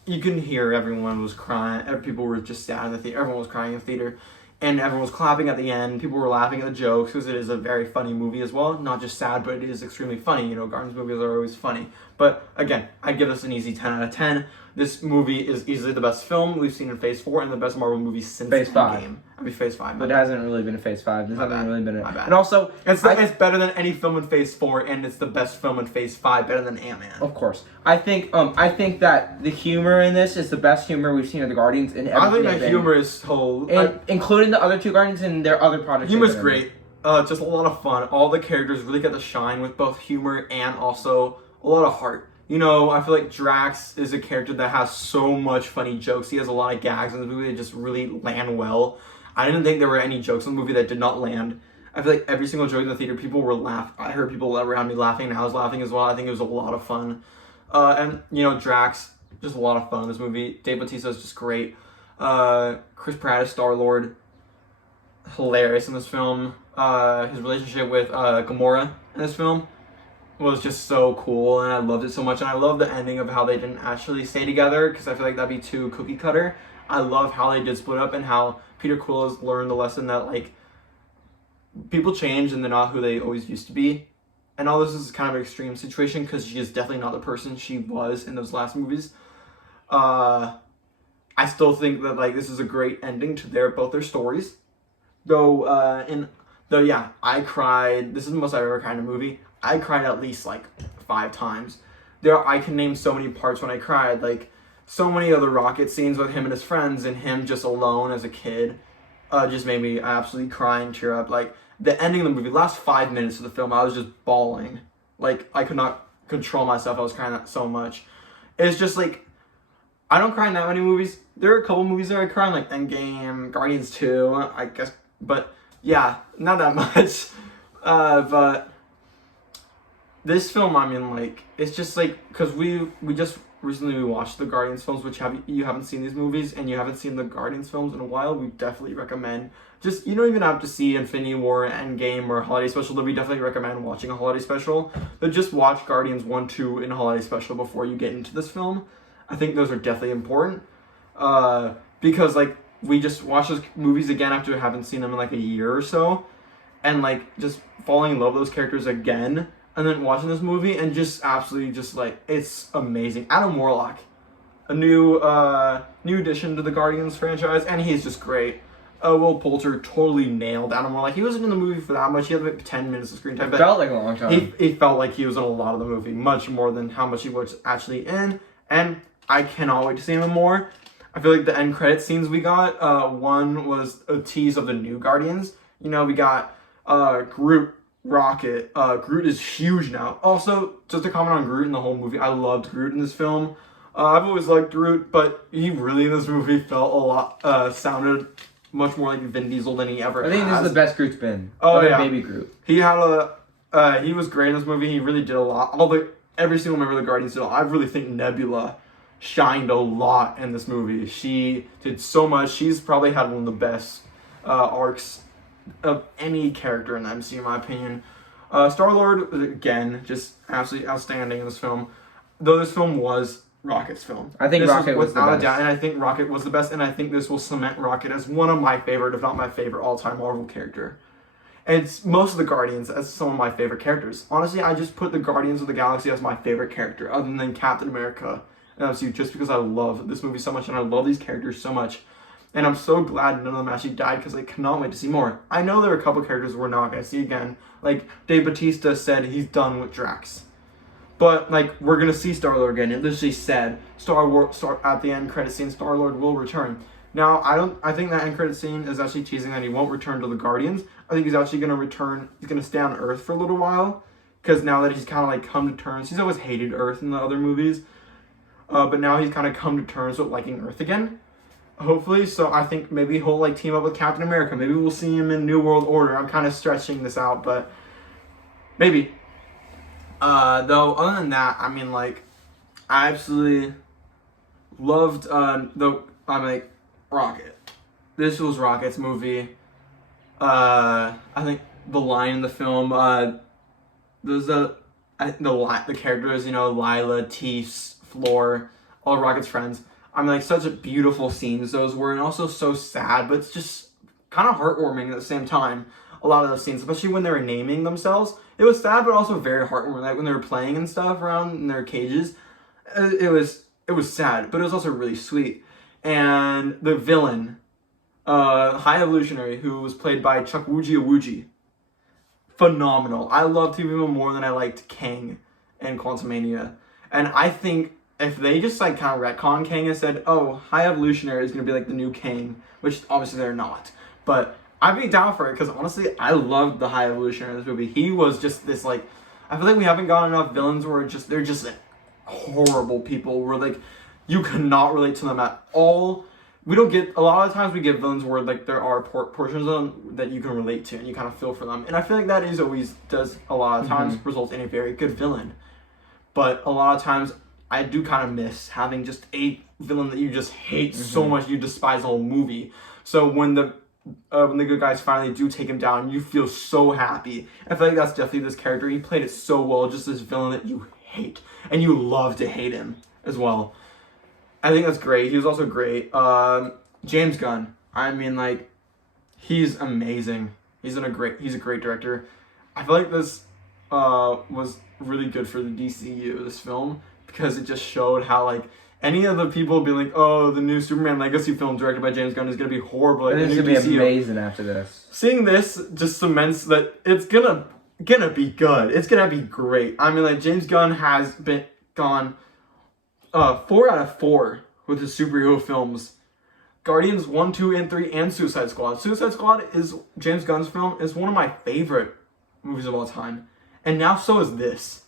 you can hear everyone was crying. People were just sad in the theater. Everyone was crying in the theater. And everyone was clapping at the end. People were laughing at the jokes because it is a very funny movie as well. Not just sad, but it is extremely funny. Guardians movies are always funny. But again, I give this an easy 10 out of 10. This movie is easily the best film we've seen in Phase 4 and the best Marvel movie since Phase 5. Endgame. I mean, Phase 5. But it hasn't really been a Phase 5. There's nothing really been My bad. And also, it's better than any film in Phase 4, and it's the best film in Phase 5, better than Ant-Man. Of course. I think that the humor in this is the best humor we've seen of the Guardians in everything. I think the humor is so... including the other 2 Guardians and their other projects. Humor's great. Just a lot of fun. All the characters really get to shine with both humor and also a lot of heart. I feel like Drax is a character that has so much funny jokes. He has a lot of gags in the movie that just really land well. I didn't think there were any jokes in the movie that did not land. I feel like every single joke in the theater, people were laughing. I heard people around me laughing, and I was laughing as well. I think it was a lot of fun. Drax, just a lot of fun in this movie. Dave Bautista is just great. Chris Pratt is Star-Lord. Hilarious in this film. His relationship with Gamora in this film was just so cool, and I loved it so much. And I love the ending of how they didn't actually stay together, because I feel like that'd be too cookie cutter. I love how they did split up and how Peter Quill has learned the lesson that, like, people change and they're not who they always used to be. And all this is kind of an extreme situation because she is definitely not the person she was in those last movies. I still think that, like, this is a great ending to both their stories. Though, I cried. This is the most I've ever cried in a movie. I cried at least, like, 5 times. I can name so many parts when I cried. Like, so many other Rocket scenes with him and his friends and him just alone as a kid just made me absolutely cry and tear up. Like, the ending of the movie, last 5 minutes of the film, I was just bawling. Like, I could not control myself. I was crying so much. It's just, like, I don't cry in that many movies. There are a couple movies that I cry in, like Endgame, Guardians 2, I guess. But, yeah, not that much. But this film, I mean, like, it's just, like, because we just recently watched the Guardians films, which you haven't seen these movies, and you haven't seen the Guardians films in a while, we definitely recommend. Just, you don't even have to see Infinity War, Endgame, or Holiday Special, though we definitely recommend watching a Holiday Special. But just watch Guardians 1, 2, and Holiday Special before you get into this film. I think those are definitely important. Because, like, we just watched those movies again after having seen them in, like, a year or so. And, like, just falling in love with those characters again. And then watching this movie and just absolutely just, like, it's amazing. Adam Warlock, a new addition to the Guardians franchise, and he's just great. Will Poulter totally nailed Adam Warlock. He wasn't in the movie for that much. He had like 10 minutes of screen time. It felt like a long time. He felt like he was in a lot of the movie, much more than how much he was actually in. And I cannot wait to see him more. I feel like the end credit scenes we got, one was a tease of the new Guardians. You know, we got Groot, Rocket. Groot is huge now. Also, just to comment on Groot in the whole movie, I loved Groot in this film. I've always liked Groot, but he really in this movie felt a lot, sounded much more like Vin Diesel than he ever has. I think this is the best Groot's been. Oh, yeah. Baby Groot. He had he was great in this movie. He really did a lot. Every single member of the Guardians did a lot. I really think Nebula shined a lot in this movie. She did so much. She's probably had one of the best arcs of any character in the MCU, in my opinion. Star-Lord, again, just absolutely outstanding in this film. Though this film was Rocket's film. I think Rocket was the best. Without a doubt, and I think Rocket was the best, and I think this will cement Rocket as one of my favorite, if not my favorite, all-time Marvel character. And it's most of the Guardians as some of my favorite characters. Honestly, I just put the Guardians of the Galaxy as my favorite character, other than Captain America and MCU, just because I love this movie so much, and I love these characters so much. And I'm so glad none of them actually died, because I cannot wait to see more. I know there are a couple characters we're not going to see again. Like, Dave Bautista said he's done with Drax. But, like, we're going to see Star-Lord again. It literally said, at the end credit scene, Star-Lord will return. Now, I think that end credit scene is actually teasing that he won't return to the Guardians. I think he's actually going to return, he's going to stay on Earth for a little while. Because now that he's kind of, like, come to terms, he's always hated Earth in the other movies. But now he's kind of come to terms with liking Earth again. Hopefully, so I think maybe he'll, like, team up with Captain America. Maybe we'll see him in New World Order. I'm kind of stretching this out, but maybe. Though, other than that, I mean, like, I absolutely loved, Rocket. This was Rocket's movie. I think the line in the film, there's the characters, you know, Lila, Teefs, Floor, all Rocket's friends. I mean, like, such a beautiful scenes those were, and also so sad, but it's just kind of heartwarming at the same time. A lot of those scenes, especially when they were naming themselves, it was sad, but also very heartwarming. Like when they were playing and stuff around in their cages, it was sad, but it was also really sweet. And the villain, High Evolutionary, who was played by Chukwuji Iwuji, phenomenal. I loved him even more than I liked Kang in Quantumania, and I think if they just like kind of retcon Kang and said, oh, High Evolutionary is going to be like the new Kang, which obviously they're not, but I'd be down for it, because honestly, I loved the High Evolutionary in this movie. He was just this, like, I feel like we haven't gotten enough villains where they're just like, horrible people, where, like, you cannot relate to them at all. We don't get, a lot of times we get villains where, like, there are portions of them that you can relate to, and you kind of feel for them. And I feel like that is always, does a lot of times result in a very good villain. But a lot of times, I do kind of miss having just a villain that you just hate so much, you despise the whole movie. So when the good guys finally do take him down, you feel so happy. I feel like that's definitely this character. He played it so well, just this villain that you hate, and you love to hate him as well. I think that's great. He was also great. James Gunn. I mean, like, he's amazing. He's a great director. I feel like this was really good for the DCU, this film, because it just showed how, like, any of the people be like, oh, the new Superman Legacy film directed by James Gunn is going to be horrible. I think it's going to be amazing after this. Seeing this just cements that it's gonna be good. It's going to be great. I mean, like, James Gunn has gone 4 out of 4 with his superhero films. Guardians 1, 2, and 3, and Suicide Squad. Suicide Squad is James Gunn's film. Is one of my favorite movies of all time. And now so is this.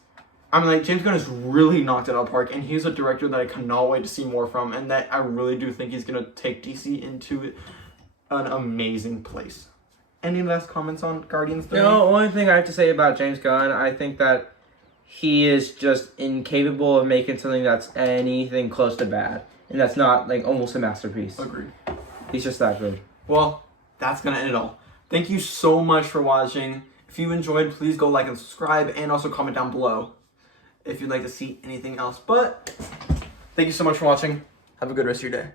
I mean, like, James Gunn has really knocked it out of the park, and he's a director that I cannot wait to see more from, and that I really do think he's going to take DC into an amazing place. Any last comments on Guardians 3? No, only thing I have to say about James Gunn, I think that he is just incapable of making something that's anything close to bad, and that's not, like, almost a masterpiece. Agreed. He's just that good. Well, that's going to end it all. Thank you so much for watching. If you enjoyed, please go like and subscribe, and also comment down below if you'd like to see anything else. But thank you so much for watching. Have a good rest of your day.